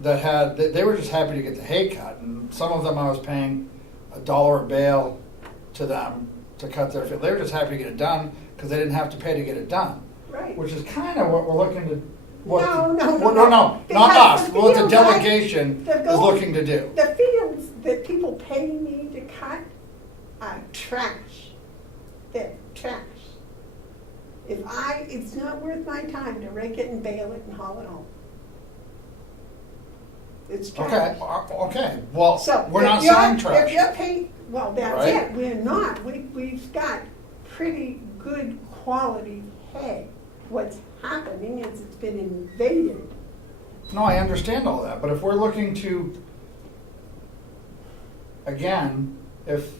that had, they were just happy to get the hay cut. And some of them I was paying $1 a bale to them to cut their field. They were just happy to get it done because they didn't have to pay to get it done. Right. Which is kind of what we're looking to. No, Not because us. the What the fields delegation that is go- looking to do. The fields that people pay me to cut are trash. They're trash. It's not worth my time to rake it and bale it and haul it home. It's trash. Okay. Well, So we're not if you're- selling trash. If you're paid, well, that's Right. it, we're not. We've got pretty good quality hay. What's happening is it's been invaded. No, I understand all that, but if we're looking to, again, if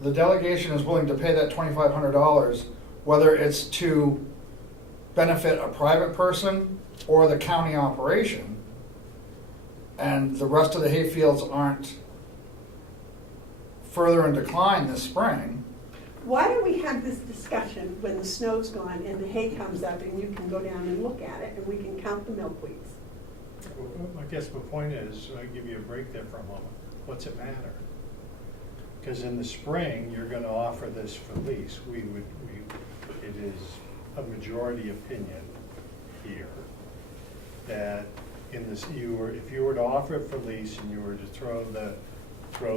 the delegation is willing to pay that $2,500, whether it's to benefit a private person or the county operation, and the rest of the hay fields aren't further in decline this spring, Why don't we have this discussion when the snow's gone and the hay comes up and you can go down and look at it and we can count the milkweeds? I guess my point is, I give you a break there for a moment. What's it matter? Because in the spring, you're going to offer this for lease. It is a majority opinion here that if you were to offer it for lease and you were to throw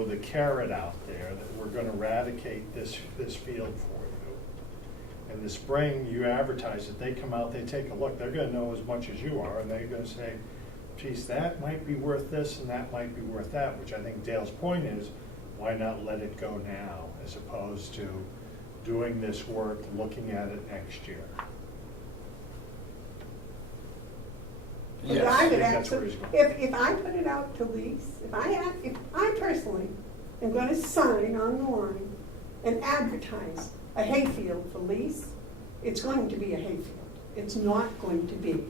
the carrot out there that we're going to eradicate this field for you. In the spring, you advertise it, they come out, they take a look, they're going to know as much as you are, and they're going to say, geez, that might be worth this and that might be worth that, which I think Dale's point is, why not let it go now as opposed to doing this work, looking at it next year? But Yes. I would That's where he's absolutely, if I put it out to lease, if I personally am gonna sign on the line and advertise a hayfield for lease, it's going to be a hayfield. It's not going to be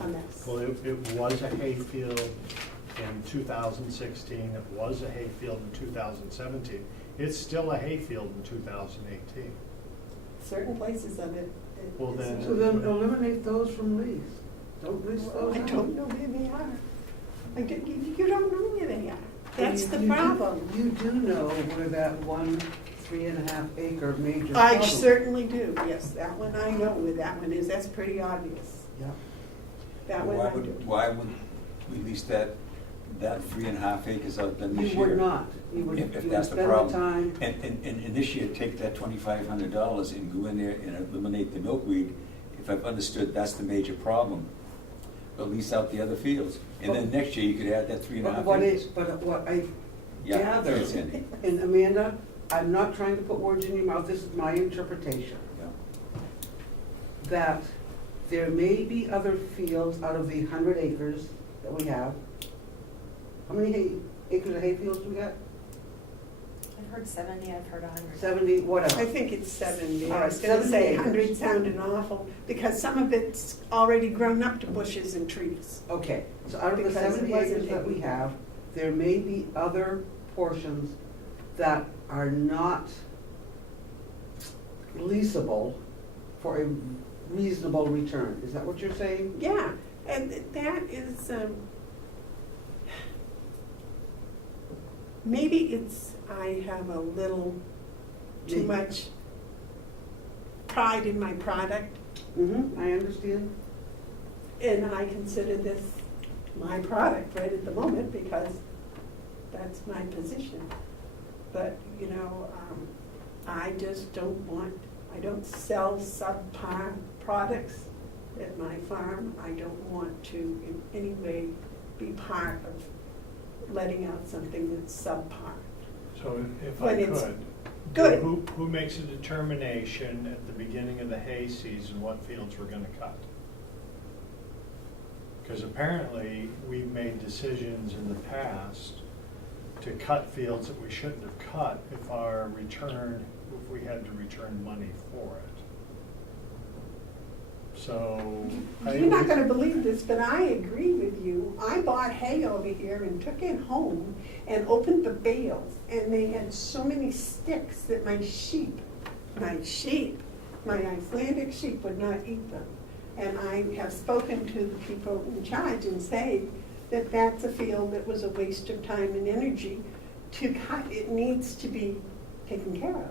a mess. Well, it was a hayfield in 2016, it was a hayfield in 2017. It's still a hayfield in 2018. Certain places of it. Well, then- So then eliminate those from lease. Don't lease those I out. don't know where they are. You don't know where they are. That's You- the you do- problem. You do know where that 3.5 acre major. I problem- certainly do, yes, that one I know where that one is, that's pretty obvious. Yeah. That one I do. Why would we lease that 3.5 acres out then this You year? would not. You would If you that's would the spend problem. the time. And this year, take that $2,500 and go in there and eliminate the milkweed. If I've understood, that's the major problem. But lease out the other fields. And then next year, you could add that 3.5 acres. But what I Yeah, gather, it's in. and Amanda, I'm not trying to put words in your mouth, this is my interpretation, Yeah. that there may be other fields out of the 100 acres that we have. How many acres of hay fields do we got? I've heard 70, I've heard 100. 70, whatever. I think it's 70. All I right, was gonna 70 say acres. 100 sounded awful, because some of it's already grown up to bushes and trees. Okay, so out of the Because it 70 wasn't acres that we taken. have, there may be other portions that are not leasable for a reasonable return. Is that what you're saying? Yeah, and that is, maybe it's, I have a little too Maybe. much pride in my product, Mm-hmm, I understand. and I consider this my product right at the moment because that's my position. But, you know, I just I don't sell subpar products at my farm. I don't want to in any way be part of letting out something that's subpar. So if I When it's could. good. Who makes a determination at the beginning of the hay season what fields we're gonna cut? Because apparently, we've made decisions in the past to cut fields that we shouldn't have cut if we had to return money for it. So. You're not gonna believe this, but I agree with you. I bought hay over here and took it home and opened the bales, and they had so many sticks that my Icelandic sheep would not eat them. And I have spoken to the people in charge and say that that's a field that was a waste of time and energy to cut. It needs to be taken care of.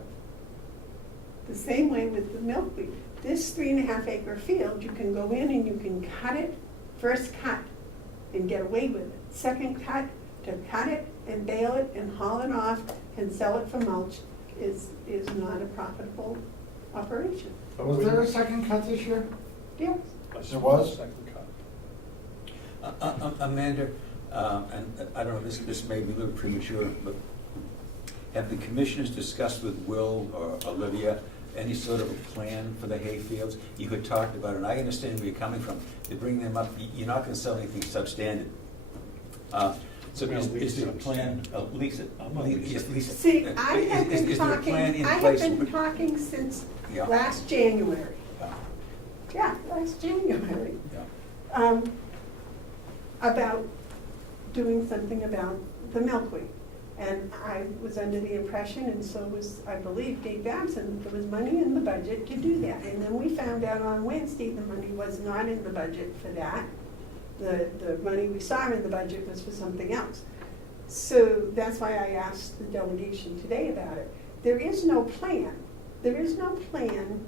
The same way with the milkweed. This 3.5 acre field, you can go in and you can cut it, first cut, and get away with it. Second cut, to cut it and bale it and haul it off and sell it for mulch is not a profitable operation. Was there a second cut this year? Yes. There was? Second cut. Amanda, and I don't know, this may be a little premature, but have the commissioners discussed with Will or Olivia any sort of a plan for the hay fields? You had talked about it, and I understand where you're coming from. To bring them up, you're not gonna sell anything substandard. So is there a plan, lease it? Yes, lease it. See, I have been Is there a plan talking, in I have place? been talking since Yeah. last January. Yeah, Yeah, last January. yeah. About doing something about the milkweed. And I was under the impression, and so was, I believe, Dave Babson, there was money in the budget to do that. And then we found out on Wednesday the money was not in the budget for that. The money we saw in the budget was for something else. So that's why I asked the delegation today about it. There is no plan. There is no plan.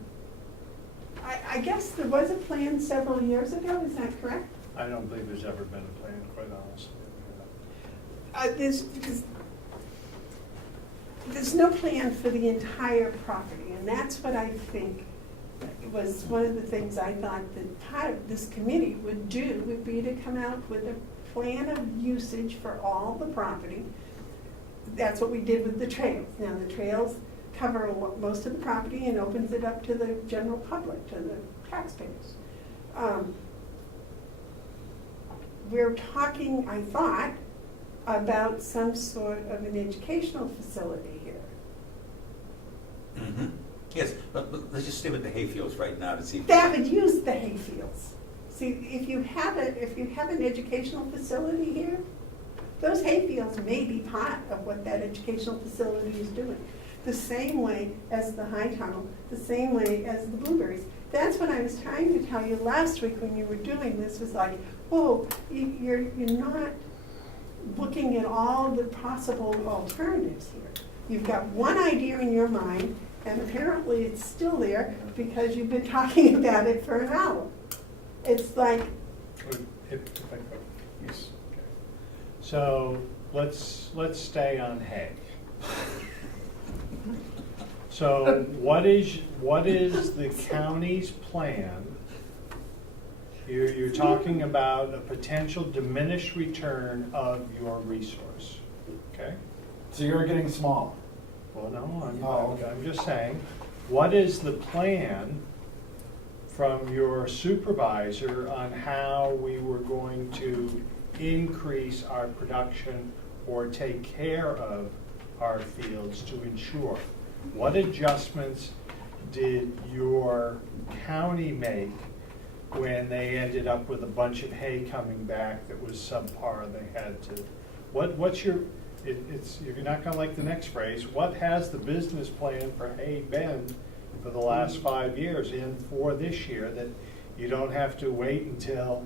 I guess there was a plan several years ago, is that correct? I don't believe there's ever been a plan, quite honestly. There's no plan for the entire property, and that's what I think was one of the things I thought that part of this committee would do, would be to come out with a plan of usage for all the property. That's what we did with the trails. Now, the trails cover most of the property and opens it up to the general public, to the taxpayers. We're talking, I thought, about some sort of an educational facility here. Mm-hmm. Yes, but let's just stay with the hay fields right now to see. That would use the hay fields. See, if you have an educational facility here, those hay fields may be part of what that educational facility is doing. The same way as the high tunnel, the same way as the blueberries. That's what I was trying to tell you last week when you were doing this, was like, oh, you're not looking at all the possible alternatives here. You've got one idea in your mind, and apparently it's still there because you've been talking about it for an hour. It's like, If I could. Yes. Okay. So let's stay on hay. So what is the county's plan? You're talking about a potential diminished return of your resource, okay? So you're getting small. Well, no, Oh. I'm just saying, what is the plan from your supervisor on how we were going to increase our production or take care of our fields to ensure? What adjustments did your county make when they ended up with a bunch of hay coming back that was subpar? They had to, what's your, you're not gonna like the next phrase, what has the business plan for hay been for the last 5 years and for this year, that you don't have to wait until,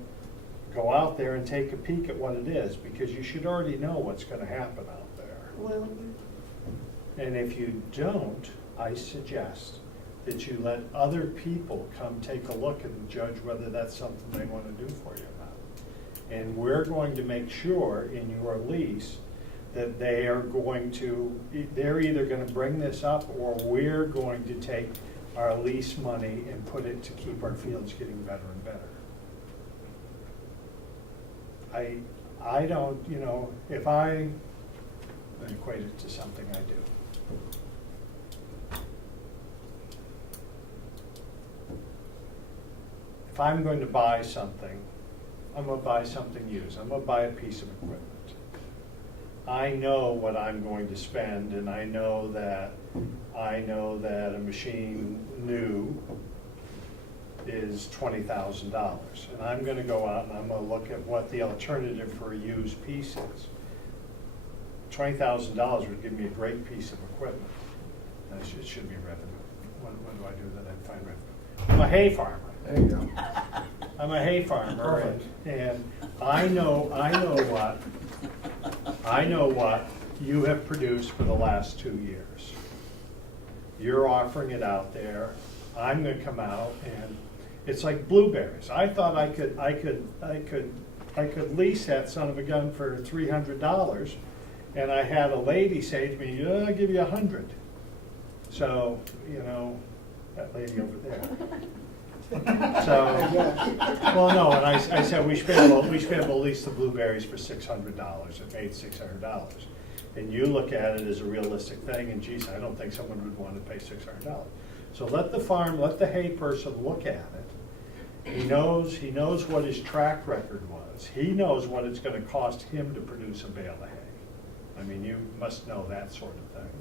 go out there and take a peek at what it is, because you should already know what's gonna happen out there. well, And if you don't, I suggest that you let other people come take a look and judge whether that's something they want to do for you or not. And we're going to make sure in your lease that they are going to, they're either going to bring this up, or we're going to take our lease money and put it to keep our fields getting better and better. I don't, if I equate it to something I do. If I'm going to buy something, I'm going to buy something used. I'm going to buy a piece of equipment. I know what I'm going to spend, and I know that a machine new is $20,000. And I'm gonna go out and I'm gonna look at what the alternative for a used piece is. $20,000 would give me a great piece of equipment. And it should be revenue. What do I do that I find revenue? I'm a hay farmer. There you go. I'm a hay farmer, Perfect. and I know what you have produced for the last 2 years. You're offering it out there. I'm going to come out, and it's like blueberries. I thought I could lease that son of a gun for $300, and I had a lady say to me, "I'll give you $100." So that lady over there. So, well, no, and I said we should be able to lease the blueberries for $600. It made $600. And you look at it as a realistic thing, and geez, I don't think someone would want to pay $600. So let the hay person look at it. He knows what his track record was. He knows what it's going to cost him to produce a bale of hay. I mean, you must know that sort of thing.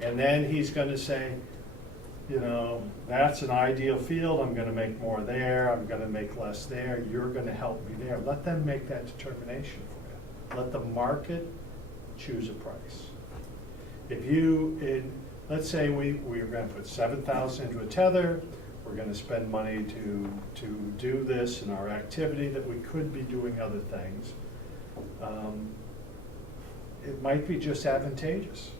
And then he's going to say, that's an ideal field. I'm going to make more there. I'm going to make less there. You're going to help me there. Let them make that determination for you. Let the market choose a price. Let's say we're going to put $7,000 into a tether. We're going to spend money to do this in our activity that we could be doing other things. It might be just advantageous,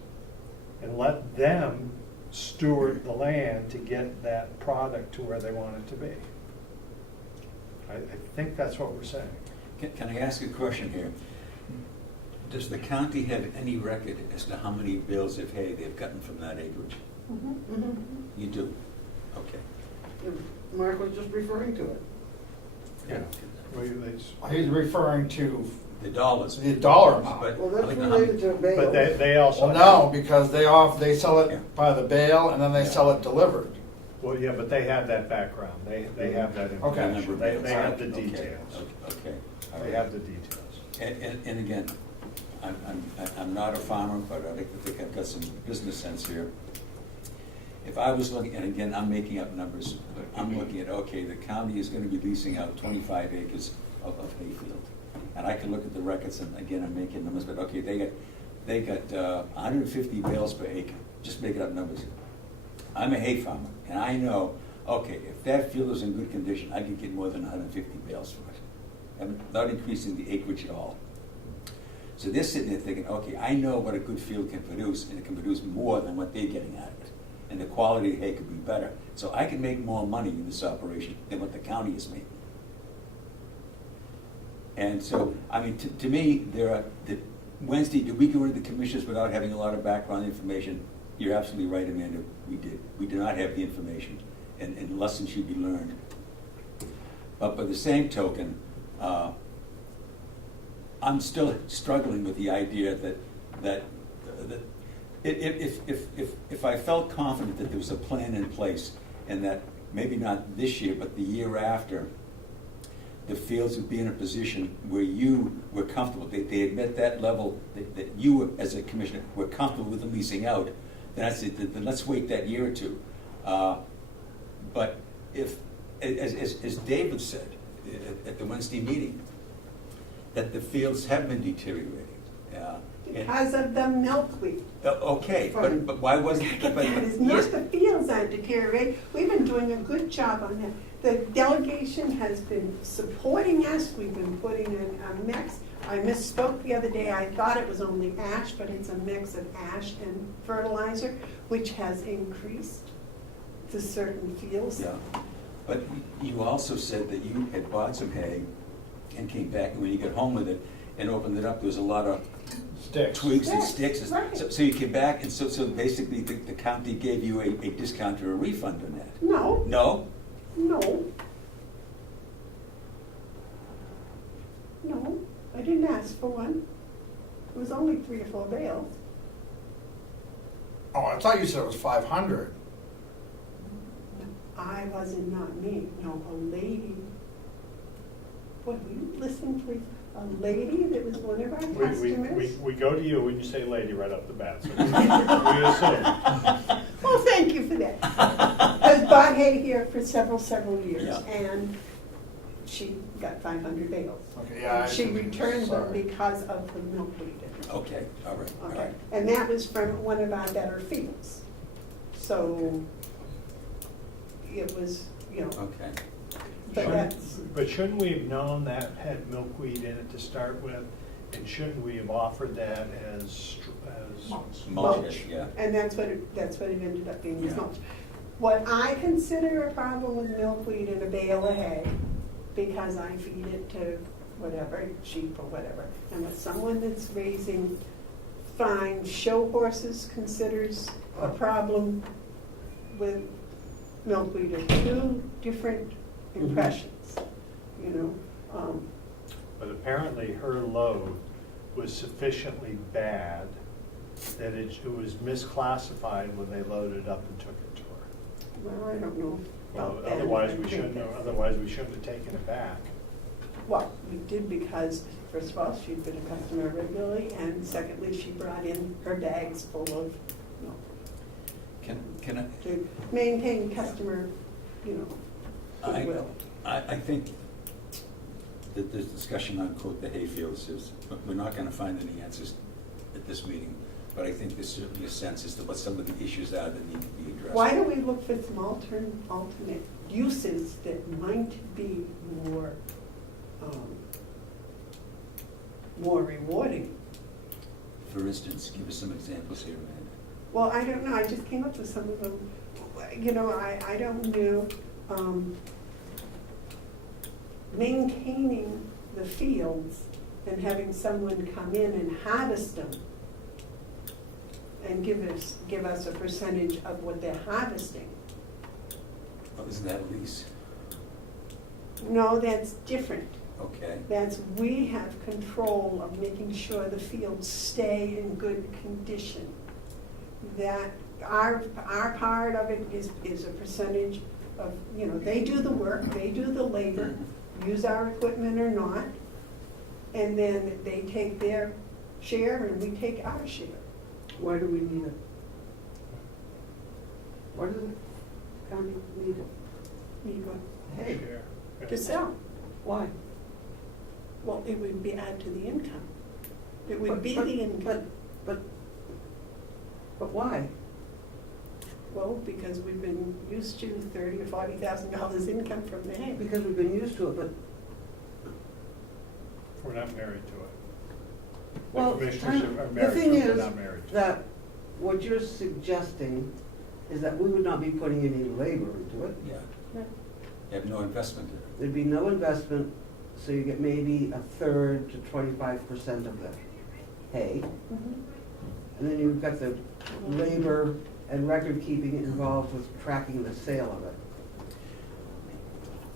and let them steward the land to get that product to where they want it to be. I think that's what we're saying. Can I ask a question here? Does the county have any record as to how many bales of hay they've gotten from that acreage? You do? Okay. Mark was just referring to it. Yeah. He's referring to The dollars. the dollar amount. But Well, that's like related to bales. But they also. Well, no, because they sell Yeah. it by the bale and then they sell it delivered. Well, yeah, but they have that background. They have that Okay. information. They have the Okay. details. Okay. All They right. have the details. And again, I'm not a farmer, but I like to think I've got some business sense here. If I was looking, and again, I'm making up numbers, but I'm looking at, okay, the county is gonna be leasing out 25 acres of hayfield. And I can look at the records, and again, I'm making numbers, but okay, they got 150 bales per acre, just making up numbers. I'm a hay farmer, and I know, okay, if that field is in good condition, I can get more than 150 bales for it. I'm not increasing the acreage at all. So they're sitting there thinking, okay, I know what a good field can produce, and it can produce more than what they're getting out of it. And the quality of hay could be better. So I can make more money in this operation than what the county is making. And so, I mean, to me, Wednesday, did we go into the commissioners without having a lot of background information? You're absolutely right, Amanda, we did. We did not have the information, and lessons should be learned. But by the same token, I'm still struggling with the idea that if I felt confident that there was a plan in place, and that maybe not this year, but the year after, the fields would be in a position where you were comfortable, they admit that level, that you as a commissioner were comfortable with them leasing out, then I said, then let's wait that year or two. But if, as David said at the Wednesday meeting, that the fields have been deteriorating. Because of the milkweed. Okay, but why wasn't it? It's not the fields that deteriorate. We've been doing a good job on that. The delegation has been supporting us. We've been putting in a mix. I misspoke the other day. I thought it was only ash, but it's a mix of ash and fertilizer, which has increased to certain fields. Yeah, but you also said that you had bought some hay and came back, and when you got home with it and opened it up, there was a lot of Sticks. twigs and Sticks, sticks. right. So you came back, and so basically the county gave you a discount or a refund on that. No, No? no. No, I didn't ask for one. It was only 3 or 4 bales. Oh, I thought you said it was 500. I wasn't, not me, no, a lady. What, you listening, please? a lady that was one of our customers. We go to you when you say lady right off the bat, so we assume. Well, thank you for that. I've bought hay here for several years, Yeah. and she got 500 bales. Okay, yeah, And she I- returned them sorry. because of the milkweed. Okay, all right, all Okay, right. and that was from one of our better fields. So it was, Okay. but that's, But shouldn't we have known that had milkweed in it to start with? And shouldn't we have offered that as Mulch, yeah. and that's what it ended up being, was Yeah. mulch. What I consider a problem with milkweed in a bale of hay, because I feed it to whatever, sheep or whatever, and with someone that's raising fine show horses considers a problem with milkweed are two different impressions, But apparently her load was sufficiently bad that it was misclassified when they loaded up and took it to her. Well, I don't know Well, about that. otherwise I we think shouldn't have, that's- otherwise we shouldn't have taken it back. Well, we did because, first of all, she'd been a customer regularly, and secondly, she brought in her bags full of milk Can I? to maintain customer, goodwill. I think that this discussion on, quote, the hayfields is, we're not gonna find any answers at this meeting, but I think there's certainly a sense as to what some of the issues are that need to be addressed. Why don't we look for some alternate uses that might be more rewarding? For instance, give us some examples here, Amanda. Well, I don't know, I just came up with some of them. I don't know, maintaining the fields and having someone come in and harvest them and give us a percentage of what they're harvesting. Oh, isn't that a lease? No, that's different. Okay. That's, we have control of making sure the fields stay in good condition. That our part of it is a percentage of, they do the work, they do the labor, use our equipment or not, and then they take their share and we take our share. Why do we need it? Why does the county need it? You go, Hey, Share. to sell. why? Well, it would be add to the income. It would be the income. But why? Well, because we've been used to $30,000 or $40,000 income from the hay. Because we've been used to it, but, We're not married to it. well, The commissioners are the married thing to it, we're is not married to it. that what you're suggesting is that we would not be putting any labor into it. Yeah. Yeah. You have no investment in it. There'd be no investment, so you get maybe a third to 25% of the hay. Mhm. And then you've got the labor and record keeping involved with tracking the sale of it.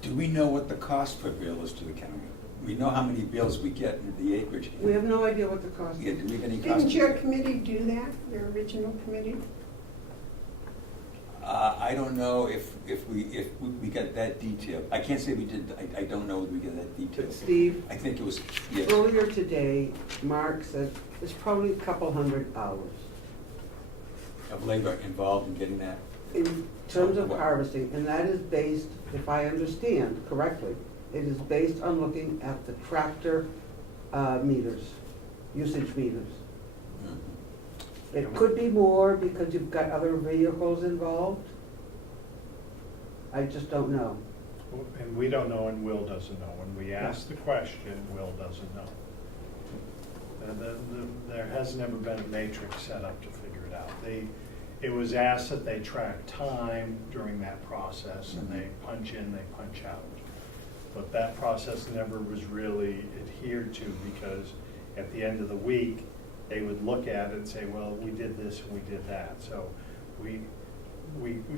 Do we know what the cost per bill is to the county? We know how many bills we get in the acreage. We have no idea what the cost Yeah, is. do we have any cost? Didn't your committee do that, your original committee? I don't know if we got that detailed. I can't say we did, I don't know if we got that detailed. But Steve, I think it was, yes. earlier today, Mark said it's probably a couple $100 Of labor involved in getting that. in terms of harvesting, and that is based, if I understand correctly, it is based on looking at the tractor meters, usage meters. Mhm. It could be more because you've got other vehicles involved. I just don't know. And we don't know, and Will doesn't know. When we ask the question, Will doesn't know. There has never been a matrix set up to figure it out. It was asked that they track time during that process, and they punch in, they punch out. But that process never was really adhered to, because at the end of the week, they would look at it and say, well, we did this and we did that. So we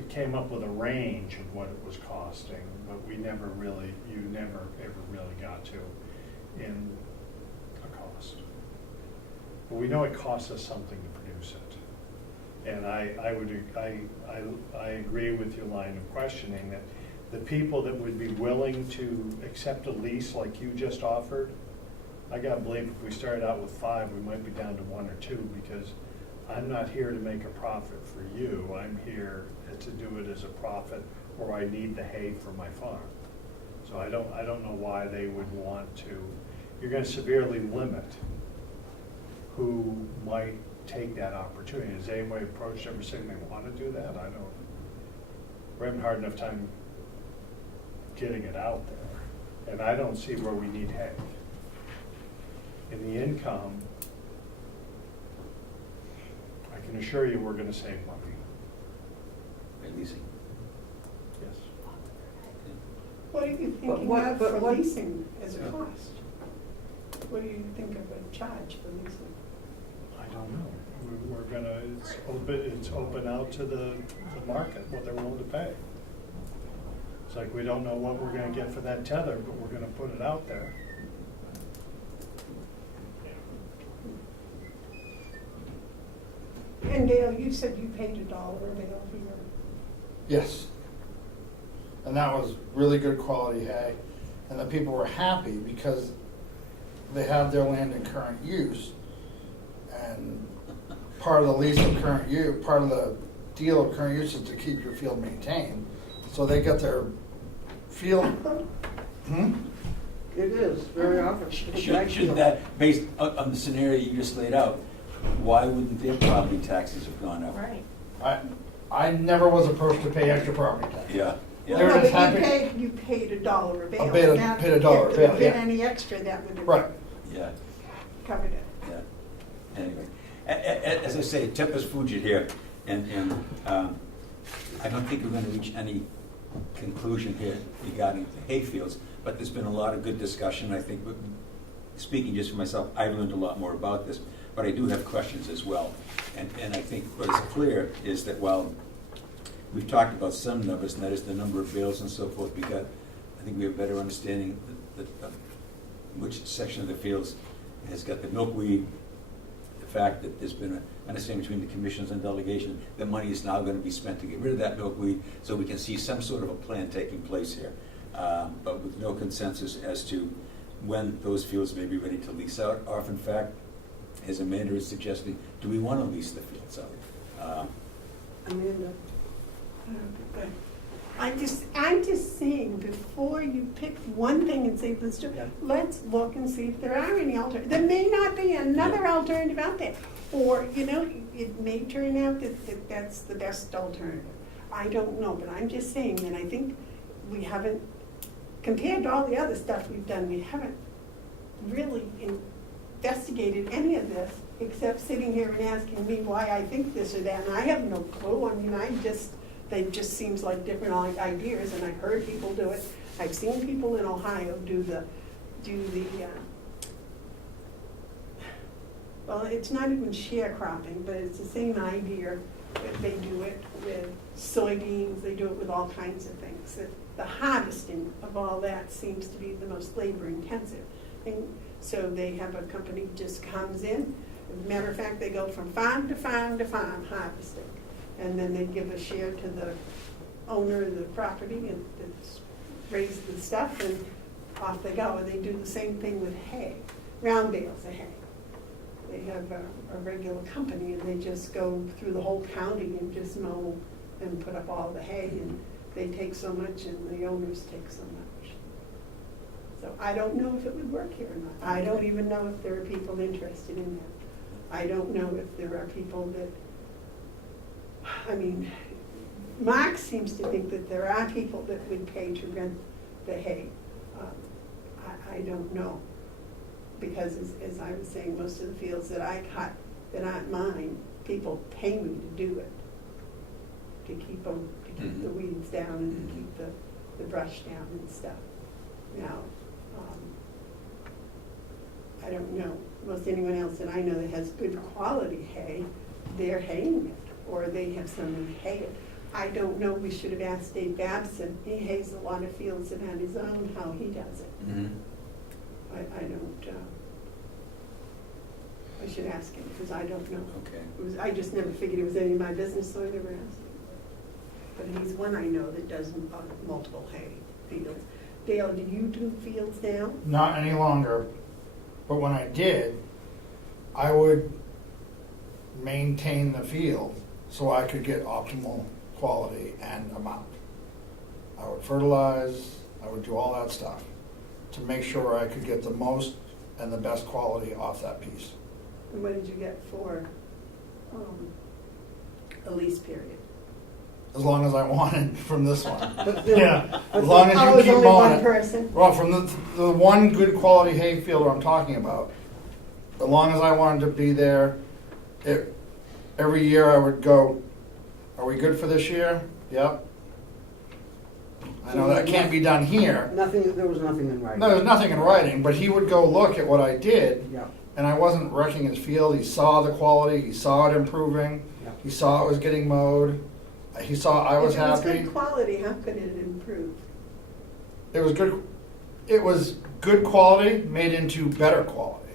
came up with a range of what it was costing, but you never ever really got to in a cost. But we know it costs us something to produce it. And I agree with your line of questioning that the people that would be willing to accept a lease like you just offered I gotta believe if we started out with 5, we might be down to 1 or 2, because I'm not here to make a profit for you. I'm here to do it as a profit, or I need the hay for my farm. So I don't know why they would want to. You're gonna severely limit who might take that opportunity. Has anybody approached ever saying they want to do that? I don't. We're having a hard enough time getting it out there, and I don't see where we need hay. In the income, I can assure you we're going to save money. By leasing. Yes. What are you But thinking what- of but for what- leasing as a Yeah. cost? What do you think of a charge for leasing? I don't know. We're gonna. It's open out to the market what they're willing to pay. It's like we don't know what we're going to get for that tether, but we're going to put it out there. And Dale, you said you paid $1 a bale for your. Yes. And that was really good quality hay. And the people were happy because they have their land in current use. And part of the lease of current use, part of the deal of current use is to keep your field maintained. So they got their field. It is, very often. Shouldn't that, based on the scenario you just laid out, why wouldn't their property taxes have gone up? Right. I never was approached to pay extra property tax. Yeah, They yeah. were No, just but happy. you paid $1 a bale. I paid a- Now, paid $1 a if there bale, had been yeah. any extra, that would have. Right. Yeah, Covered it. yeah. Anyway, as I say, tempus fugit here, and I don't think we're going to reach any conclusion here regarding the hayfields, but there's been a lot of good discussion. I think, speaking just for myself, I've learned a lot more about this, but I do have questions as well. And I think what is clear is that while we've talked about some numbers, and that is the number of bales and so forth, I think we have a better understanding of which section of the fields has got the milkweed, the fact that there's been an understanding between the commissions and delegation that money is now going to be spent to get rid of that milkweed, so we can see some sort of a plan taking place here, but with no consensus as to when those fields may be ready to lease out, or if in fact, as Amanda is suggesting, do we want to lease the fields out? Amanda, I'm just saying, before you pick one thing and say, let's look and see if there are any alternatives. There may not be another alternative out there. Or, it may turn out that that's the best alternative. I don't know, but I'm just saying that I think we haven't, compared to all the other stuff we've done, we haven't really investigated any of this, except sitting here and asking me why I think this or that, and I have no clue. I mean, they just seems like different ideas, and I've heard people do it. I've seen people in Ohio do the well, it's not even sharecropping, but it's the same idea. They do it with soybeans, they do it with all kinds of things. The harvesting of all that seems to be the most labor intensive. And so they have a company just comes in. As a matter of fact, they go from farm to farm to farm harvesting. And then they give a share to the owner of the property and that's raised the stuff, and off they go. And they do the same thing with hay, round bales of hay. They have a regular company, and they just go through the whole county and just mow and put up all the hay, and they take so much and the owners take so much. So I don't know if it would work here or not. I don't even know if there are people interested in that. I don't know if there are people that, Mark seems to think that there are people that would pay to rent the hay. I don't know. Because as I was saying, most of the fields that I cut that aren't mine, people pay me to do it. To keep them, to keep the weeds down and to keep the brush down and stuff. Now, I don't know, most anyone else that I know that has good quality hay, they're haying it, or they have someone hay it. I don't know, we should have asked Dave Babson, he hays a lot of fields and on his own, how he does it. Mm-hmm. I don't, I should ask him, because I don't know. Okay. I just never figured it was any of my business, so I never asked him. But he's one I know that does multiple hay fields. Dale, do you do fields now? Not any longer. But when I did, I would maintain the field so I could get optimal quality and amount. I would fertilize, I would do all that stuff to make sure I could get the most and the best quality off that piece. And what did you get for a lease period? As long as I wanted from this one. But there- Yeah, but as long there- as Oh, it you was keep only one mowing it. person? Well, from the one good quality hay fielder I'm talking about, as long as I wanted to be there, every year I would go, are we good for this year? Yep. I know that can't be done here. Nothing, there was nothing in writing. No, there's nothing in writing, but he would go look at what I did, Yeah, and I wasn't wrecking his field. He saw the quality, he saw it improving, yeah. he saw it was getting mowed, he saw I was If it was happy. good quality, how could it improve? It was good. It was good quality made into better quality.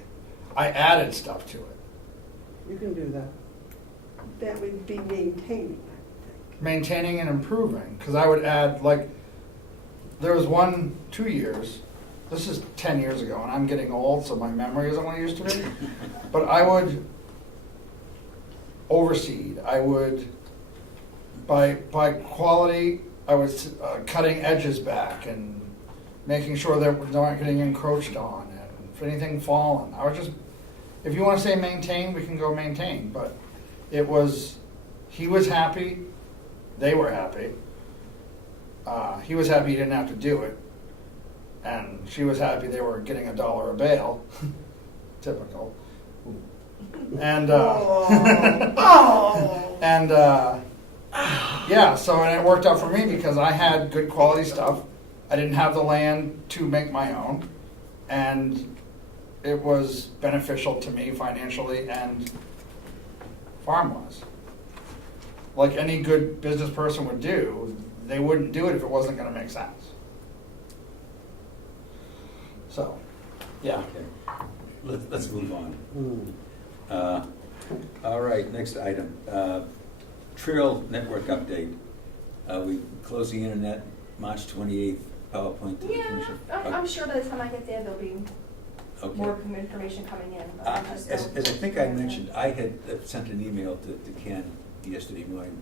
I added stuff to it, You can do that. That would be maintaining, I would think. maintaining and improving. Because I would add, like, there was 2 years. This is 10 years ago, and I'm getting old, so my memory isn't what it used to be. But I would overseed. I would, by quality, I was cutting edges back and making sure that they weren't getting encroached on, and if anything fallen. I was just, if you want to say maintain, we can go maintain. But it was, he was happy, they were happy. He was happy he didn't have to do it, and she was happy they were getting $1 a bale. Typical. And and yeah, so and it worked out for me because I had good quality stuff. I didn't have the land to make my own, and it was beneficial to me financially and farm-wise. Like any good business person would do, they wouldn't do it if it wasn't going to make sense. So, yeah. Okay. Let's move on. Mm. All right, next item. Trail network update. We closed the internet March 28th, PowerPoint to the Yeah, commission. I'm sure by the time I get there, there'll be Okay. more information coming in. But I just As don't- I think I mentioned, I had sent an email to Ken yesterday morning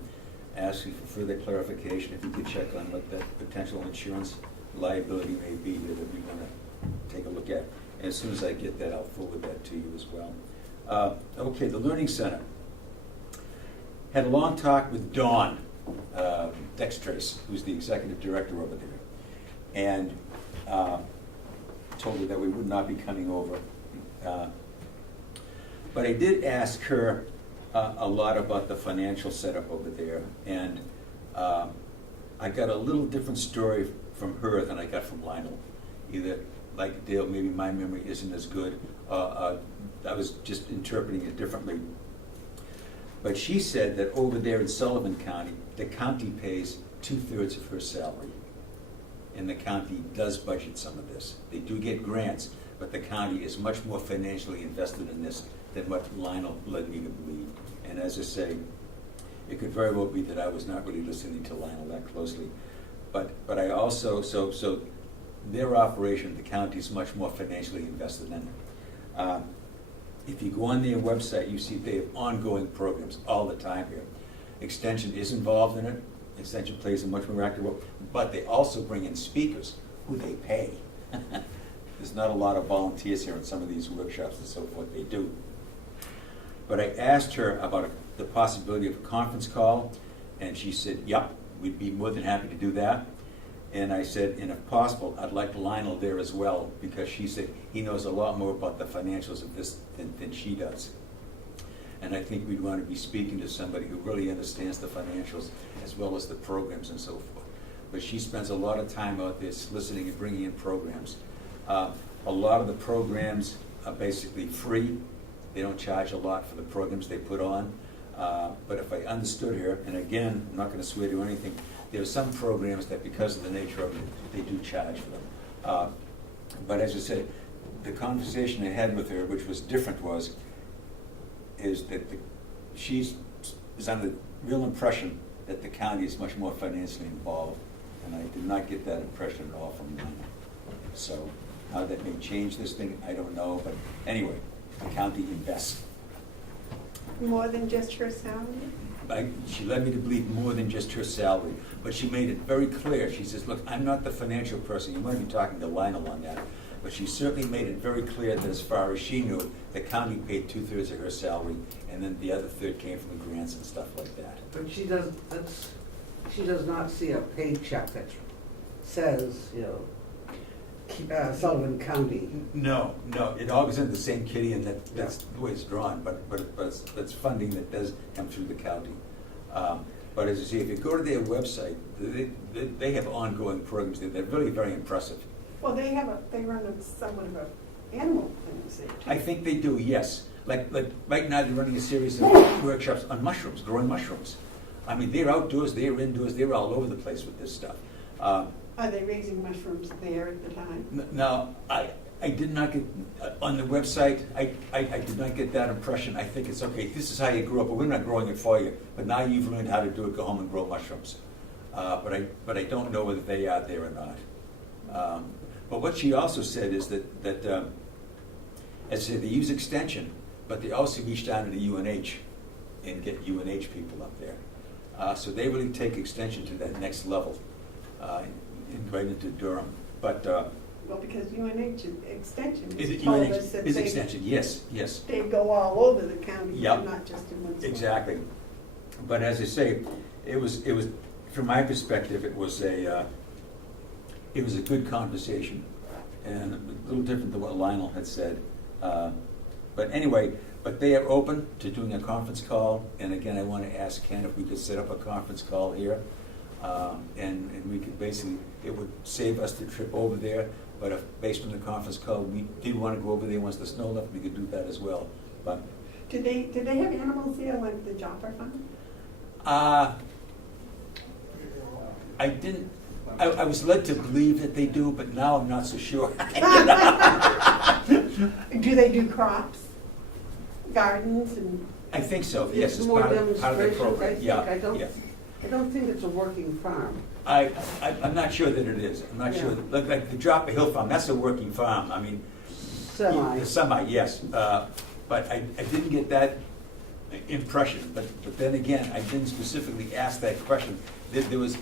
asking for further clarification, if you could check on what that potential insurance liability may be that we want to take a look at. And as soon as I get that, I'll forward that to you as well. Okay, the Learning Center. Had a long talk with Dawn Dextrace, who's the executive director over there, and told her that we would not be coming over. But I did ask her a lot about the financial setup over there, and I got a little different story from her than I got from Lionel. Either, like Dale, maybe my memory isn't as good. I was just interpreting it differently. But she said that over there in Sullivan County, the county pays 2/3 of her salary. And the county does budget some of this. They do get grants, but the county is much more financially invested in this than what Lionel led me to believe. And as I say, it could very well be that I was not really listening to Lionel that closely. But I also, so their operation, the county is much more financially invested in it. If you go on their website, you see they have ongoing programs all the time here. Extension is involved in it. Extension plays a much more active role, but they also bring in speakers who they pay. There's not a lot of volunteers here in some of these workshops and so forth. They do. But I asked her about the possibility of a conference call, and she said, yep, we'd be more than happy to do that. And I said, and if possible, I'd like Lionel there as well, because she said he knows a lot more about the financials of this than she does. And I think we'd want to be speaking to somebody who really understands the financials as well as the programs and so forth. But she spends a lot of time out there soliciting and bringing in programs. A lot of the programs are basically free. They don't charge a lot for the programs they put on. But if I understood her, and again, I'm not going to swear to anything, there are some programs that because of the nature of it, they do charge for them. But as I said, the conversation I had with her, which was different, is that she's under the real impression that the county is much more financially involved, and I did not get that impression at all from them. So How that may change this thing, I don't know, but anyway, the county invests. More than just her salary? She led me to believe more than just her salary, but she made it very clear. She says, look, I'm not the financial person. You might be talking to Lionel on that. But she certainly made it very clear that as far as she knew, the county paid 2/3 of her salary, and then the other third came from the grants and stuff like that. But she does not see a paycheck that says, you know, Sullivan County. No, it all goes into the same kitty, and that's the way it's drawn, but it's funding that does come through the county. But as you see, if you go to their website, they have ongoing programs. They're really very impressive. Well, they run a somewhat of a animal clinic there too. I think they do, yes. Like right now, they're running a series of workshops on mushrooms, growing mushrooms. I mean, they're outdoors, they're indoors, they're all over the place with this stuff. Are they raising mushrooms there at the time? Now, I did not get, on the website, I did not get that impression. I think it's okay, this is how you grew up, but we're not growing it for you. But now you've learned how to do it, go home and grow mushrooms. But I don't know whether they are there or not. But what she also said is that as I said, they use extension, but they also reach down to the UNH and get UNH people up there. So they really take extension to that next level, right into Durham. But Well, because UNH Extension is has it told UNH us that is extension? Yes. they go all over the county, Yep. not just in one spot. Exactly. But as I say, it was from my perspective, it was a good conversation, and a little different than what Lionel had said. But anyway, but they are open to doing a conference call, and again, I want to ask Ken if we could set up a conference call here, and we could basically, it would save us the trip over there, but if, based on the conference call, we did want to go over there once the snow left, we could do that as well. But Did they have animals there like the Jopper Farm? I didn't. I was led to believe that they do, but now I'm not so sure. Do they do crops, gardens, and? I think so. Yes, it's more part of the demonstrations, program. I think. Yeah. I don't think it's a working farm. I'm not sure that it is. I'm not Yeah. sure. Like the Dropper Hill Farm, that's a working farm. I mean, Semi. the semi, yes. But I didn't get that impression. But then again, I didn't specifically ask that question. There was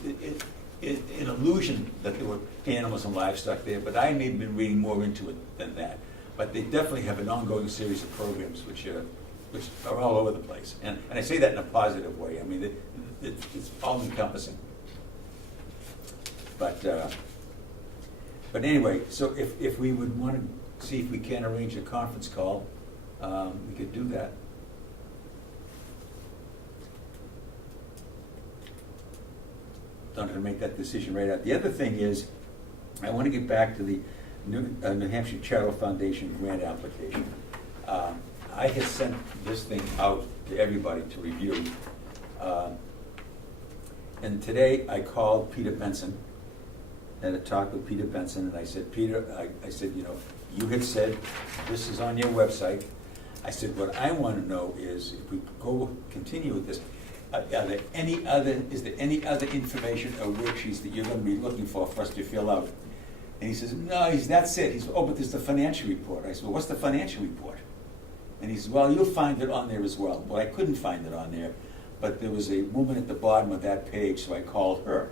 an illusion that there were animals and livestock there, but I may have been reading more into it than that. But they definitely have an ongoing series of programs which are all over the place. And I say that in a positive way. I mean, it's all encompassing. But anyway, so if we would want to see if we can arrange a conference call, we could do that. Don't have to make that decision right out. The other thing is, I want to get back to the New Hampshire Charitable Foundation grant application. I had sent this thing out to everybody to review. And today I called Peter Benson, had a talk with Peter Benson, and I said, Peter, I said, you know, you had said this is on your website. I said, what I want to know is if we continue with this, is there any other information or worksheets that you're going to be looking for us to fill out? And he says, no, that's it. He says, oh, but there's the financial report. I said, well, what's the financial report? And he says, well, you'll find it on there as well. Well, I couldn't find it on there, but there was a woman at the bottom of that page, so I called her.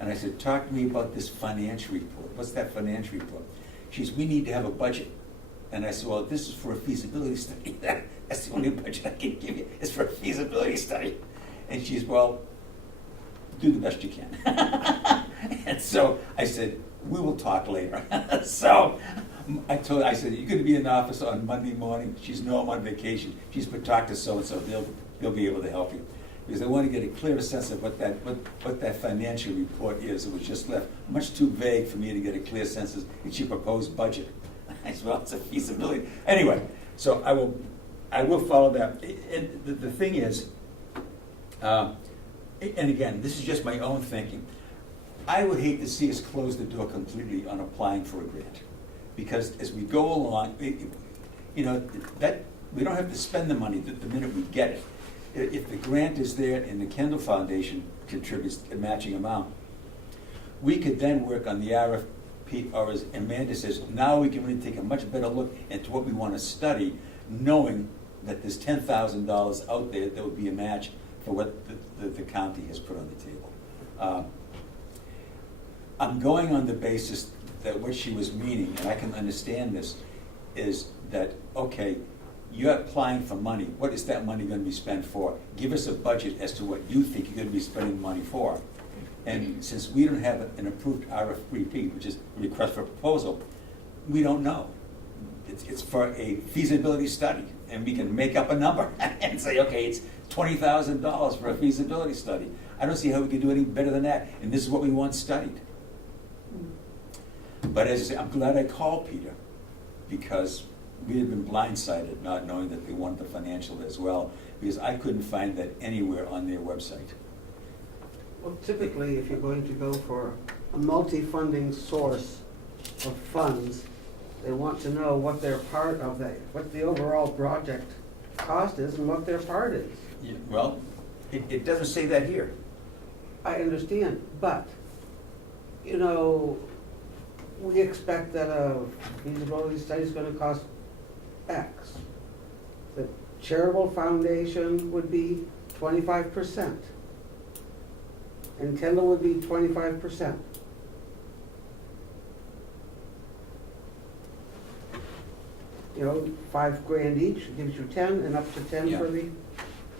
And I said, talk to me about this financial report. What's that financial report? She says, we need to have a budget. And I said, well, this is for a feasibility study. That's the only budget I can give you. It's for a feasibility study. And she says, well, do the best you can. And so I said, we will talk later. So I said, you're going to be in the office on Monday morning? She's no, I'm on vacation. She's but talk to so-and-so. They'll be able to help you. Because I want to get a clearer sense of what that financial report is. It was just left much too vague for me to get a clear sense of it's your proposed budget. I said, well, it's a feasibility. Anyway, so I will follow that. And the thing is, and again, this is just my own thinking. I would hate to see us close the door completely on applying for a grant, because as we go along, that we don't have to spend the money the minute we get it. If the grant is there and the Kendall Foundation contributes a matching amount, we could then work on the Pete, or as Amanda says, now we can really take a much better look into what we want to study, knowing that there's $10,000 out there that would be a match for what the county has put on the table. I'm going on the basis that what she was meaning, and I can understand this, is that, okay, you're applying for money. What is that money going to be spent for? Give us a budget as to what you think you're going to be spending money for. And since we don't have an approved RFP, which is a request for proposal, we don't know. It's for a feasibility study, and we can make up a number and say, okay, it's $20,000 for a feasibility study. I don't see how we can do any better than that, and this is what we want studied. But as I say, I'm glad I called Peter, because we had been blindsided not knowing that they wanted the financial as well, because I couldn't find that anywhere on their website. Well, typically, if you're going to go for a multi-funding source of funds, they want to know what their part of that, what the overall project cost is and what their part is. Yeah, well, it doesn't say that here. I understand, but, you know, we expect that a feasibility study is gonna cost X. The charitable foundation would be 25%. And Kendall would be 25%. You know, $5,000 each gives you 10, and up to 10 Yeah. for the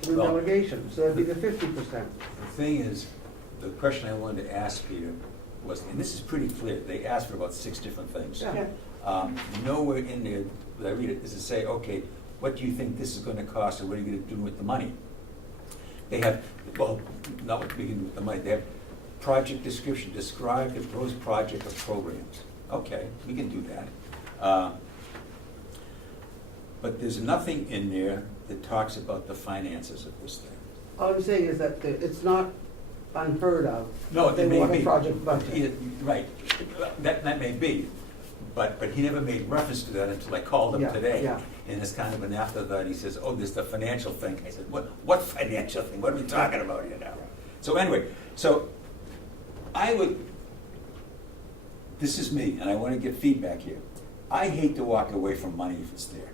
Well, delegation, so that'd be the 50%. The thing is, the question I wanted to ask Peter was, and this is pretty clear, they asked for about 6 different things. Yeah. Nowhere in there, when I read it, does it say, okay, what do you think this is going to cost, or what are you going to do with the money? They have, well, not what we can do with the money, they have project description, describe the proposed project of programs. Okay, we can do that. But there's nothing in there that talks about the finances of this thing. All I'm saying is that it's not unheard of. No, They it may want a be. project budget. Yeah, right, that may be, but he never made reference to that until I called him Yeah, today. yeah. And it's kind of an afterthought, he says, oh, there's the financial thing. I said, what financial thing? What are we talking about here now? So anyway, this is me, and I want to get feedback here. I hate to walk away from money if it's there.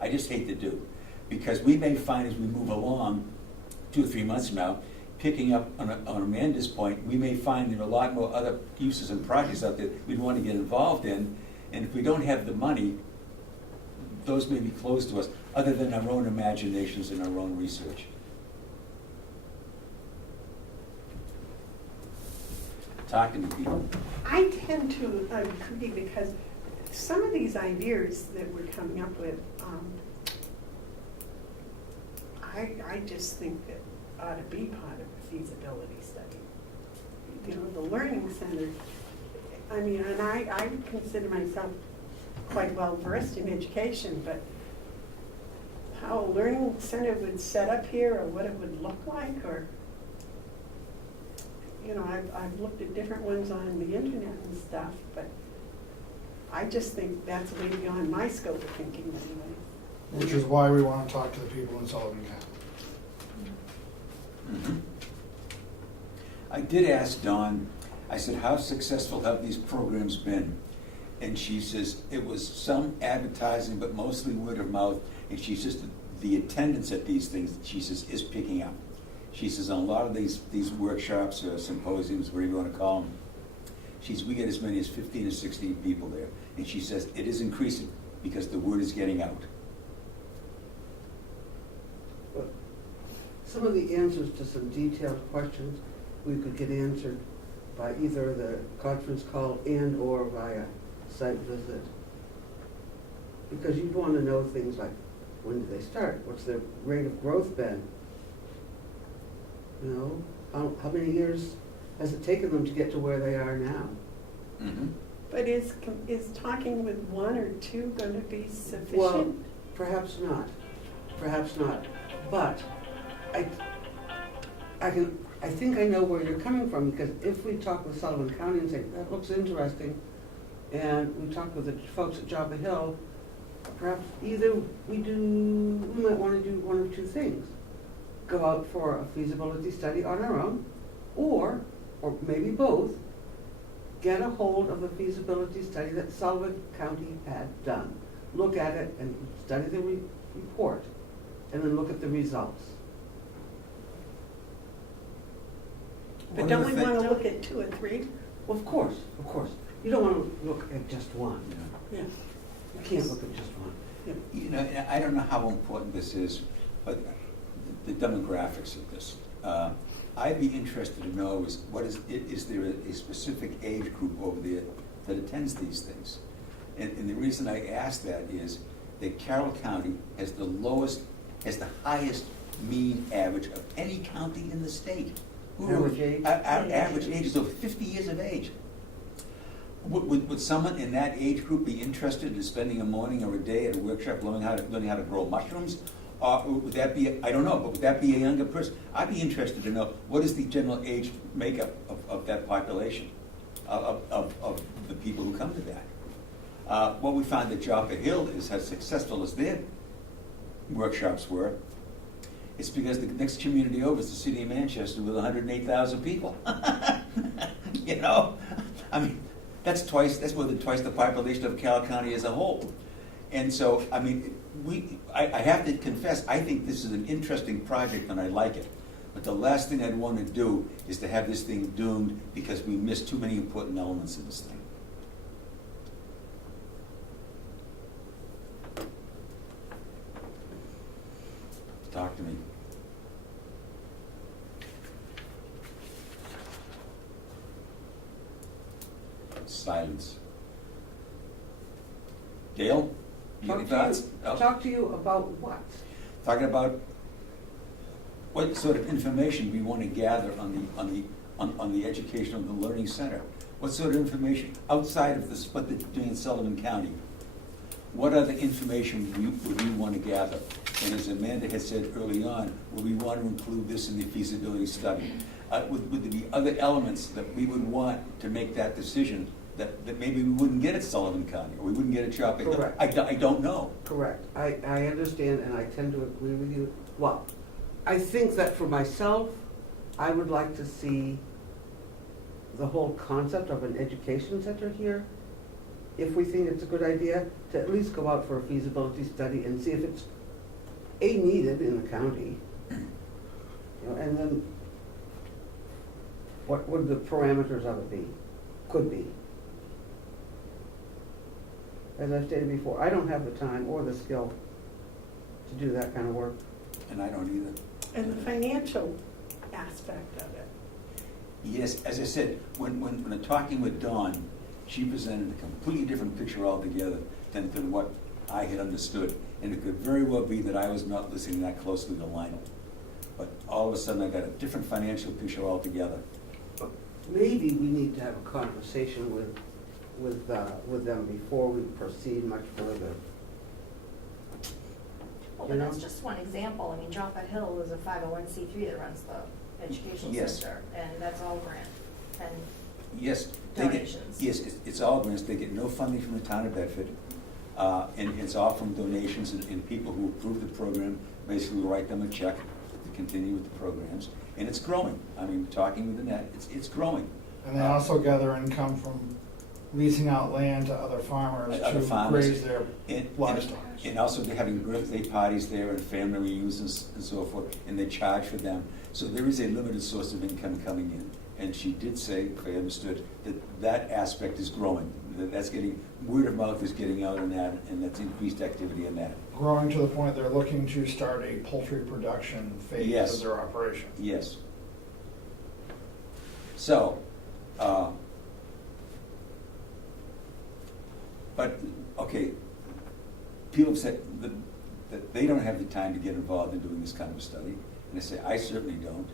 I just hate to do. Because we may find as we move along, 2 or 3 months from now, picking up on Amanda's point, we may find there are a lot more other uses and projects out there we'd want to get involved in, and if we don't have the money, those may be closed to us, other than our own imaginations and our own research. Talk to me, people. I tend to agree, because some of these ideas that we're coming up with, I just think that ought to be part of a feasibility study. You know, the learning center, I mean, and I consider myself quite well versed in education, but how a learning center would set up here, or what it would look like, or, you know, I've looked at different ones on the internet and stuff, but I just think that's way beyond my scope of thinking anyway. Which is why we want to talk to the people in Sullivan County. Mhm. I did ask Dawn, I said, how successful have these programs been? And she says, it was some advertising, but mostly word of mouth. And she says, the attendance at these things, she says, is picking up. She says, on a lot of these workshops or symposiums, whatever you want to call them, she says, we get as many as 15 or 16 people there. And she says, it is increasing because the word is getting out. Some of the answers to some detailed questions we could get answered by either the conference call and or via site visit. Because you'd want to know things like, when did they start? What's their rate of growth been? You know, how many years has it taken them to get to where they are now? Mm-hmm. But is talking with 1 or 2 going to be sufficient? Well, perhaps not. Perhaps not. But I think I know where you're coming from, because if we talk with Sullivan County and say, that looks interesting, and we talk with the folks at Joppa Hill, perhaps either we might want to do 1 or 2 things. Go out for a feasibility study on our own, or maybe both, get a hold of the feasibility study that Sullivan County had done. Look at it and study the report, and then look at the results. But don't we want to look at 2 or 3? Well, of course. You don't want to look at just one. Yeah. You can't look at just one. You know, I don't know how important this is, but the demographics of this. I'd be interested to know is there a specific age group over there that attends these things? And the reason I ask that is that Carroll County has the highest mean average of any county in the state. Average age? Our average age is over 50 years of age. Would someone in that age group be interested in spending a morning or a day at a workshop learning how to grow mushrooms? Or would that be, I don't know, but would that be a younger person? I'd be interested to know what is the general age makeup of that population, of the people who come to that. What we found at Joppa Hill is as successful as their workshops were, it's because the next community over is the city of Manchester with 108,000 people. You know, I mean, that's more than twice the population of Carroll County as a whole. And so, I mean, I have to confess, I think this is an interesting project and I like it. But the last thing I'd want to do is to have this thing doomed because we missed too many important elements in this thing. Talk to me. Silence. Dale, you got any thoughts? Talk to you about what? Talking about what sort of information we want to gather on the education of the learning center. What sort of information outside of what they're doing in Sullivan County? What other information would we want to gather? And as Amanda had said early on, would we want to include this in the feasibility study? Would there be other elements that we would want to make that decision that maybe we wouldn't get at Sullivan County, or we wouldn't get at Chapel Hill? Correct. I don't know. Correct. I understand and I tend to agree with you. Well, I think that for myself, I would like to see the whole concept of an education center here. If we think it's a good idea, to at least go out for a feasibility study and see if it's needed in the county. You know, and then what would the parameters of it be? Could be. As I stated before, I don't have the time or the skill to do that kind of work. And I don't either. And the financial aspect of it. Yes, as I said, when I'm talking with Dawn, she presented a completely different picture altogether than what I had understood. And it could very well be that I was not listening that closely to Lionel. But all of a sudden I got a different financial picture altogether. Maybe we need to have a conversation with them before we proceed much further. Well, but that's just one example. I mean, Joppa Hill is a 501c3 that runs the educational Yes. center, and that's all grant and Yes, donations. Yes, it's all grants. They get no funding from the town of Bedford. And it's all from donations and people who approve the program basically write them a check to continue with the programs. And it's growing. I mean, talking with Annette, it's growing. And they also gather income from leasing out land to other farmers Other to farmers. graze their livestock. And also they're having birthday parties there and family reunions and so forth, and they charge for them. So there is a limited source of income coming in. And she did say, if I understood, that aspect is growing. That's getting, word of mouth is getting out on that, and that's increased activity in that. Growing to the point they're looking to start a poultry production phase Yes. of their operation. Yes. So, but, okay, people have said that they don't have the time to get involved in doing this kind of study, and I say, I certainly don't.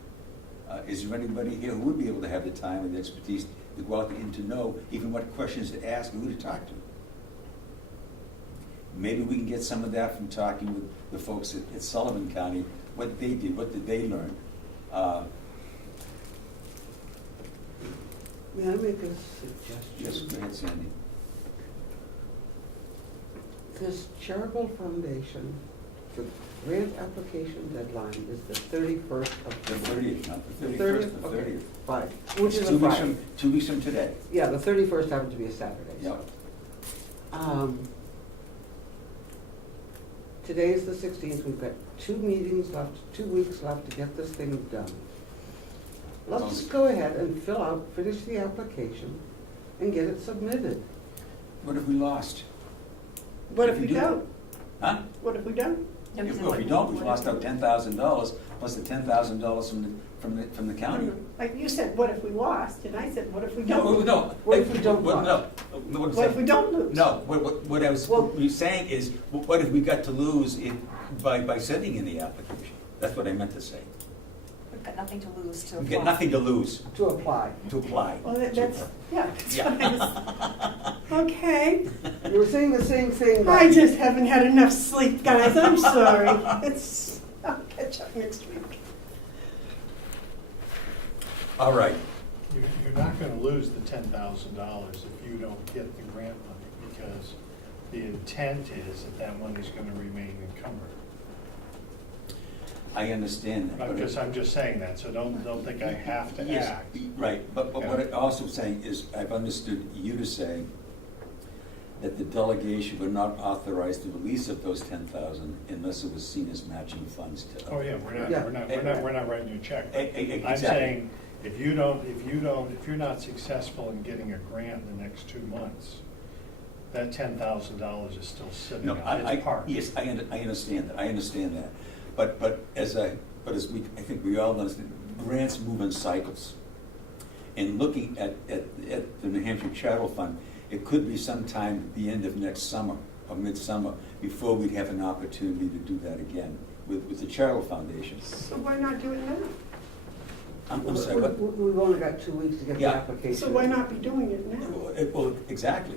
Is there anybody here who would be able to have the time and the expertise to go out and to know even what questions to ask and who to talk to? Maybe we can get some of that from talking with the folks at Sullivan County, what they did, what did they learn? May I make a suggestion? Yes, go ahead, Sandy. This charitable foundation The grant application deadline is the 31st of The 30th, not the The 31st, the 30th? Okay, 30th. fine, which is It's a Friday. 2 weeks from today. Yeah, the 31st happens to be a Saturday, so. Yep. Today's the 16th, we've got 2 meetings left, 2 weeks left to get this thing done. Let's just go ahead and finish the application and get it submitted. What if we lost? What if If we you do- don't? Huh? What if we don't? If we don't, we've lost out $10,000 plus the $10,000 from the county. Like you said, what if we lost? And I said, what if we No, don't? no. What if we don't Well, lost? no. What if we don't lose? No, what I was Well- saying is, what if we got to lose by sending in the application? That's what I meant to say. We've got nothing to lose to We apply. get nothing to lose To apply. to apply. Well, that's, yeah, that's what I was, okay. You were saying the same thing. I but- just haven't had enough sleep, guys, I'm sorry. I'll catch up next week. All right. You're not gonna lose the $10,000 if you don't get the grant money, because the intent is that money's gonna remain encumbered. I understand that. but Because I'm just saying that, so don't think I have to Yes, act. right, but what Yeah. I'm also saying is, I've understood you to say that the delegation would not authorize the release of those 10,000 unless it was seen as matching funds to. Oh, yeah, Yeah. we're not writing you a check. Exactly. I'm saying, if you're not successful in getting a grant in the next 2 months, that $10,000 is still sitting No, out, it's parked. yes, I understand that. But as I think we all understand, grants move in cycles. And looking at the New Hampshire Chattel Fund, it could be sometime at the end of next summer or midsummer before we'd have an opportunity to do that again with the Chattel Foundation. So why not do it now? I'm sorry, what? We've only got 2 weeks to get the Yeah. application. So why not be doing it now? Well, exactly.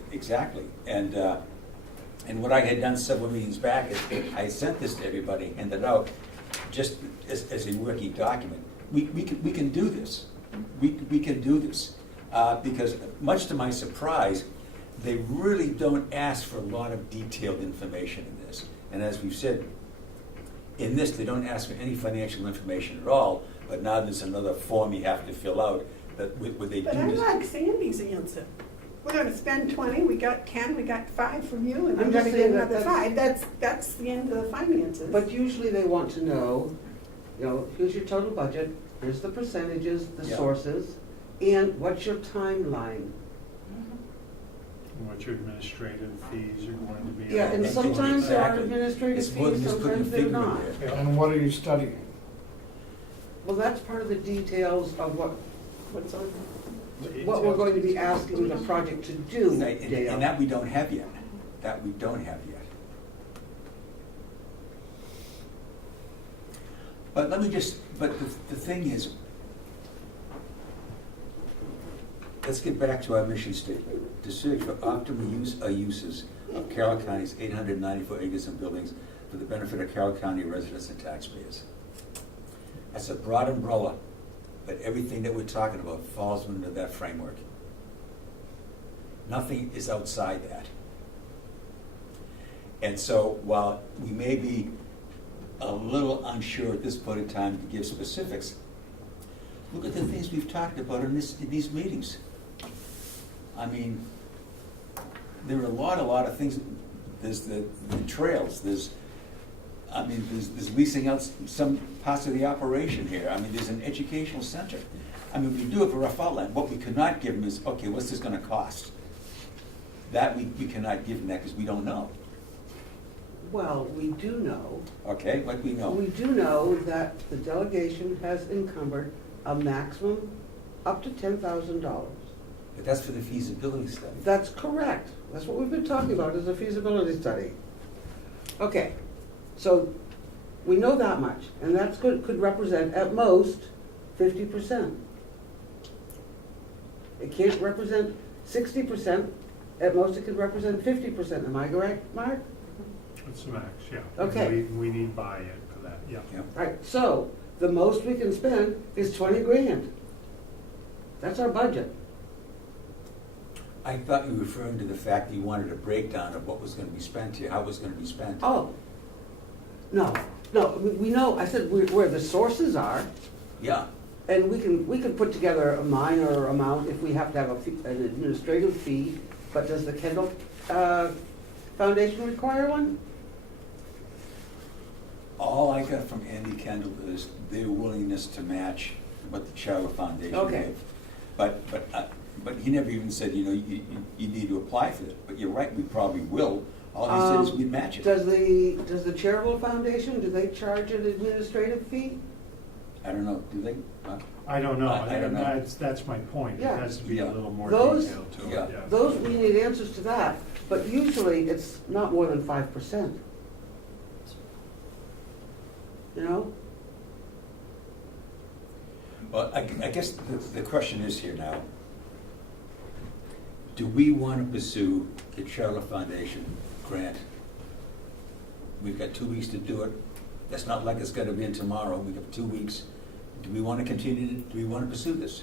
And what I had done several meetings back is I sent this to everybody, handed out, just as a working document. We can do this. We can do this. Because much to my surprise, they really don't ask for a lot of detailed information in this. And as we've said, in this, they don't ask for any financial information at all, but now there's another form you have to fill out that would they do But I this. like Sandy's answer. We're gonna spend 20, we got 10, we got 5 from you, and I'm I'm just gonna saying get that another that's- 5. That's the end of the finances. But usually they want to know, here's your total budget, here's the percentages, the Yeah. sources, and what's your timeline? Mhm. What your administrative fees are going to be. Yeah, and That's sometimes there are exactly. administrative It's more than fees, just putting a sometimes they're figure in not. there. Yeah. And what are you studying? Well, that's part of the details of What's on? what we're going to be asking the project to do, And Dale. that we don't have yet. That we don't have yet. But the thing is, let's get back to our mission statement. To search for optimal uses of Carroll County's 894 acres and buildings for the benefit of Carroll County residents and taxpayers. That's a broad umbrella, but everything that we're talking about falls under that framework. Nothing is outside that. And so while we may be a little unsure at this point in time to give specifics, look at the things we've talked about in these meetings. I mean, there are a lot of things. There's the trails, there's leasing out some parts of the operation here. I mean, there's an educational center. I mean, we do have a rough outline. What we could not give them is, okay, what's this gonna cost? That we cannot give them that because we don't know. Well, we do know, Okay, what do we know? we do know that the delegation has encumbered a maximum up to $10,000. But that's for the feasibility study. That's correct. That's what we've been talking about, is a feasibility study. Okay, so we know that much, and that's could represent at most 50%. It can't represent 60%, at most it could represent 50%. Am I correct, Mark? It's the max, yeah. Okay. We need buy-in for that, yeah. Yep. Right, so the most we can spend is 20 grand. That's our budget. I thought you were referring to the fact that you wanted a breakdown of what was gonna be spent here, how it was gonna be spent. Oh, No, we know, I said where the sources are, Yeah, and we can put together a minor amount if we have to have an administrative fee, but does the Kendall Foundation require one? all I got from Andy Kendall is their willingness to match what the Carroll Foundation Okay. gave. But he never even said, you need to apply for it. But you're right, we probably will. All he said is we'd match it. Does the Charitable Foundation, do they charge an administrative fee? I don't know, do they? I don't know, I don't know. that's my point, it Yeah. has to be a little more Those- detailed to Yeah. it, yeah. Those, we need answers to that, but usually it's not more than 5%. You know? Well, I guess the question is here now. Do we want to pursue the Carroll Foundation grant? We've got 2 weeks to do it. That's not like it's going to be in tomorrow. We have 2 weeks. Do we want to continue, do we want to pursue this?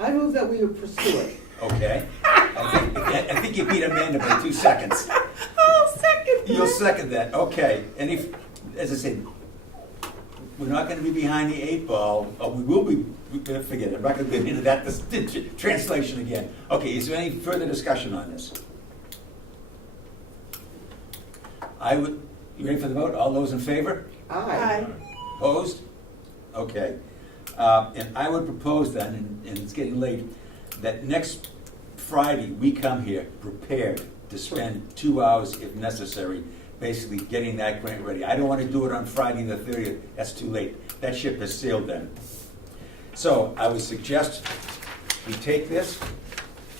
I move that we would pursue it. Okay. I think you beat Amanda by 2 seconds. I'll second You'll that. second that, okay. And if, as I said, we're not gonna be behind the 8 ball, or we will be, forget it, I'm not gonna get into that translation again. Okay, is there any further discussion on this? You ready for the vote? All those in favor? Aye. Opposed? Okay. And I would propose then, and it's getting late, that next Friday, we come here prepared to spend 2 hours if necessary, basically getting that grant ready. I don't want to do it on Friday the 30th, that's too late. That ship has sailed then. So I would suggest we take this,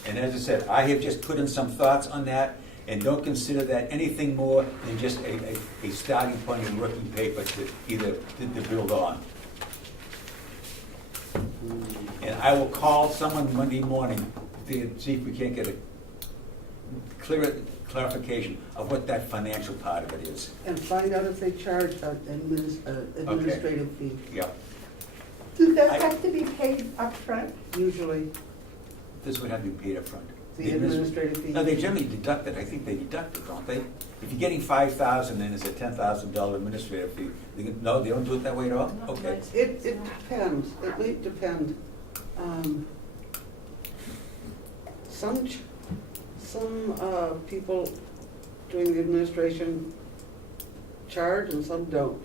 and as I said, I have just put in some thoughts on that, and don't consider that anything more than just a starting point in working paper to build on. And I will call someone Monday morning to see if we can't get a clarification of what that financial part of it is. And find out if they charge an administrative fee, Yeah, Does that have to be paid upfront? usually, this would have to be paid up front. the administrative fee. No, they generally deduct it, I think they deduct it, don't they? If you're getting $5,000 and it's a $10,000 administrative fee, no, they don't do it that way at all? Okay. It depends, it may depend. Some people doing the administration charge and some don't.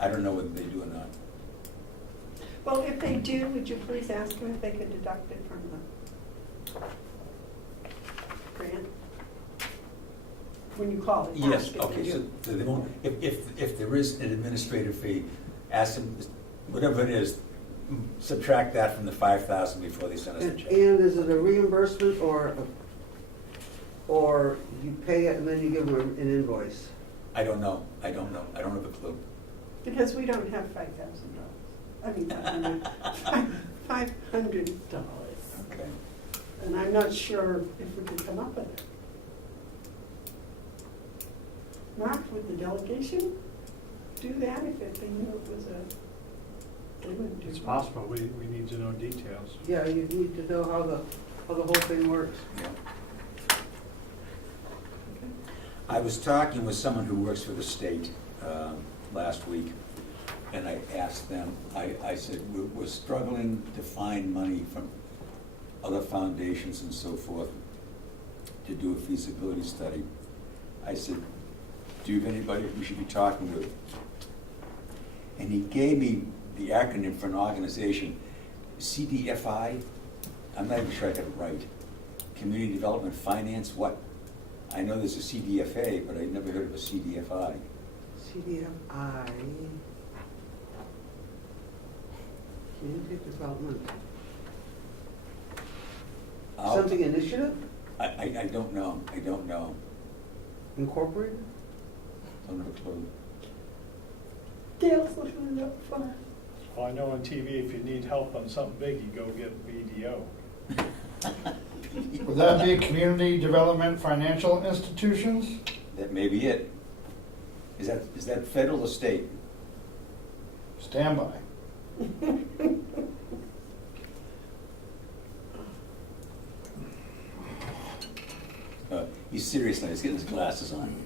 I don't know whether they do or not. Well, if they do, would you please ask them if they could deduct it from the grant? When you call it. Yes, ask if okay, they so do. they won't, if there is an administrative fee, ask them, whatever it is, subtract that from the 5,000 before they send us the And check. is it a reimbursement or you pay it and then you give them an invoice? I don't know, I don't have a clue. Because we don't have $5,000. I mean, $500. Okay. And I'm not sure if we could come up with it. Mark, would the delegation do that if they knew it was they wouldn't do it? It's possible, we need to know details. Yeah, you need to know how the whole thing works. Yeah. I was talking with someone who works for the state last week, and I asked them, I said, we're struggling to find money from other foundations and so forth to do a feasibility study. I said, do you have anybody we should be talking with? And he gave me the acronym for an organization, CDFI. I'm not even sure I got it right. Community Development Finance, what? I know there's a CDFA, but I'd never heard of a CDFI. CDFI. Community Development. Something initiative? I don't know. I don't know. Incorporated? Don't have a clue. Dale's looking it up for us. Well, I know on TV, if you need help on something big, you go get BDO. Would that be community development financial institutions? That may be it. Is that federal or state? Stand by. He's serious now, he's getting his glasses on.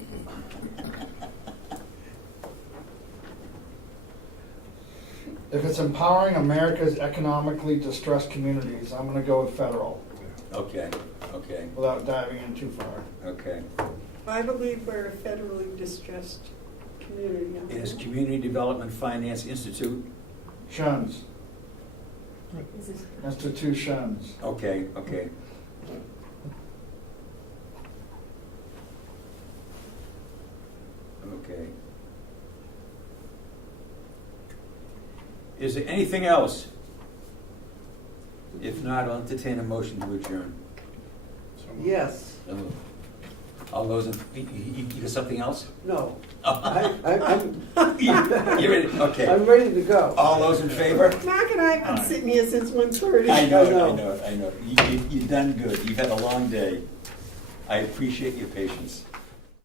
If it's empowering America's economically distressed communities, I'm gonna go with federal, Okay, okay, without diving in too far. okay. I believe we're a federally distressed community. Is Community Development Finance Institute? Shuns, Is this- Institute Shuns. Okay, okay. Okay. Is there anything else? If not, I'll entertain a motion to adjourn. Yes, All those in, you got something else? no, I'm. I'm, You're ready, okay. I'm ready to go. All those in favor? Mark and I have been sitting here since 1:30. I know, I I know. know, I know. You've done good. You've had a long day. I appreciate your patience.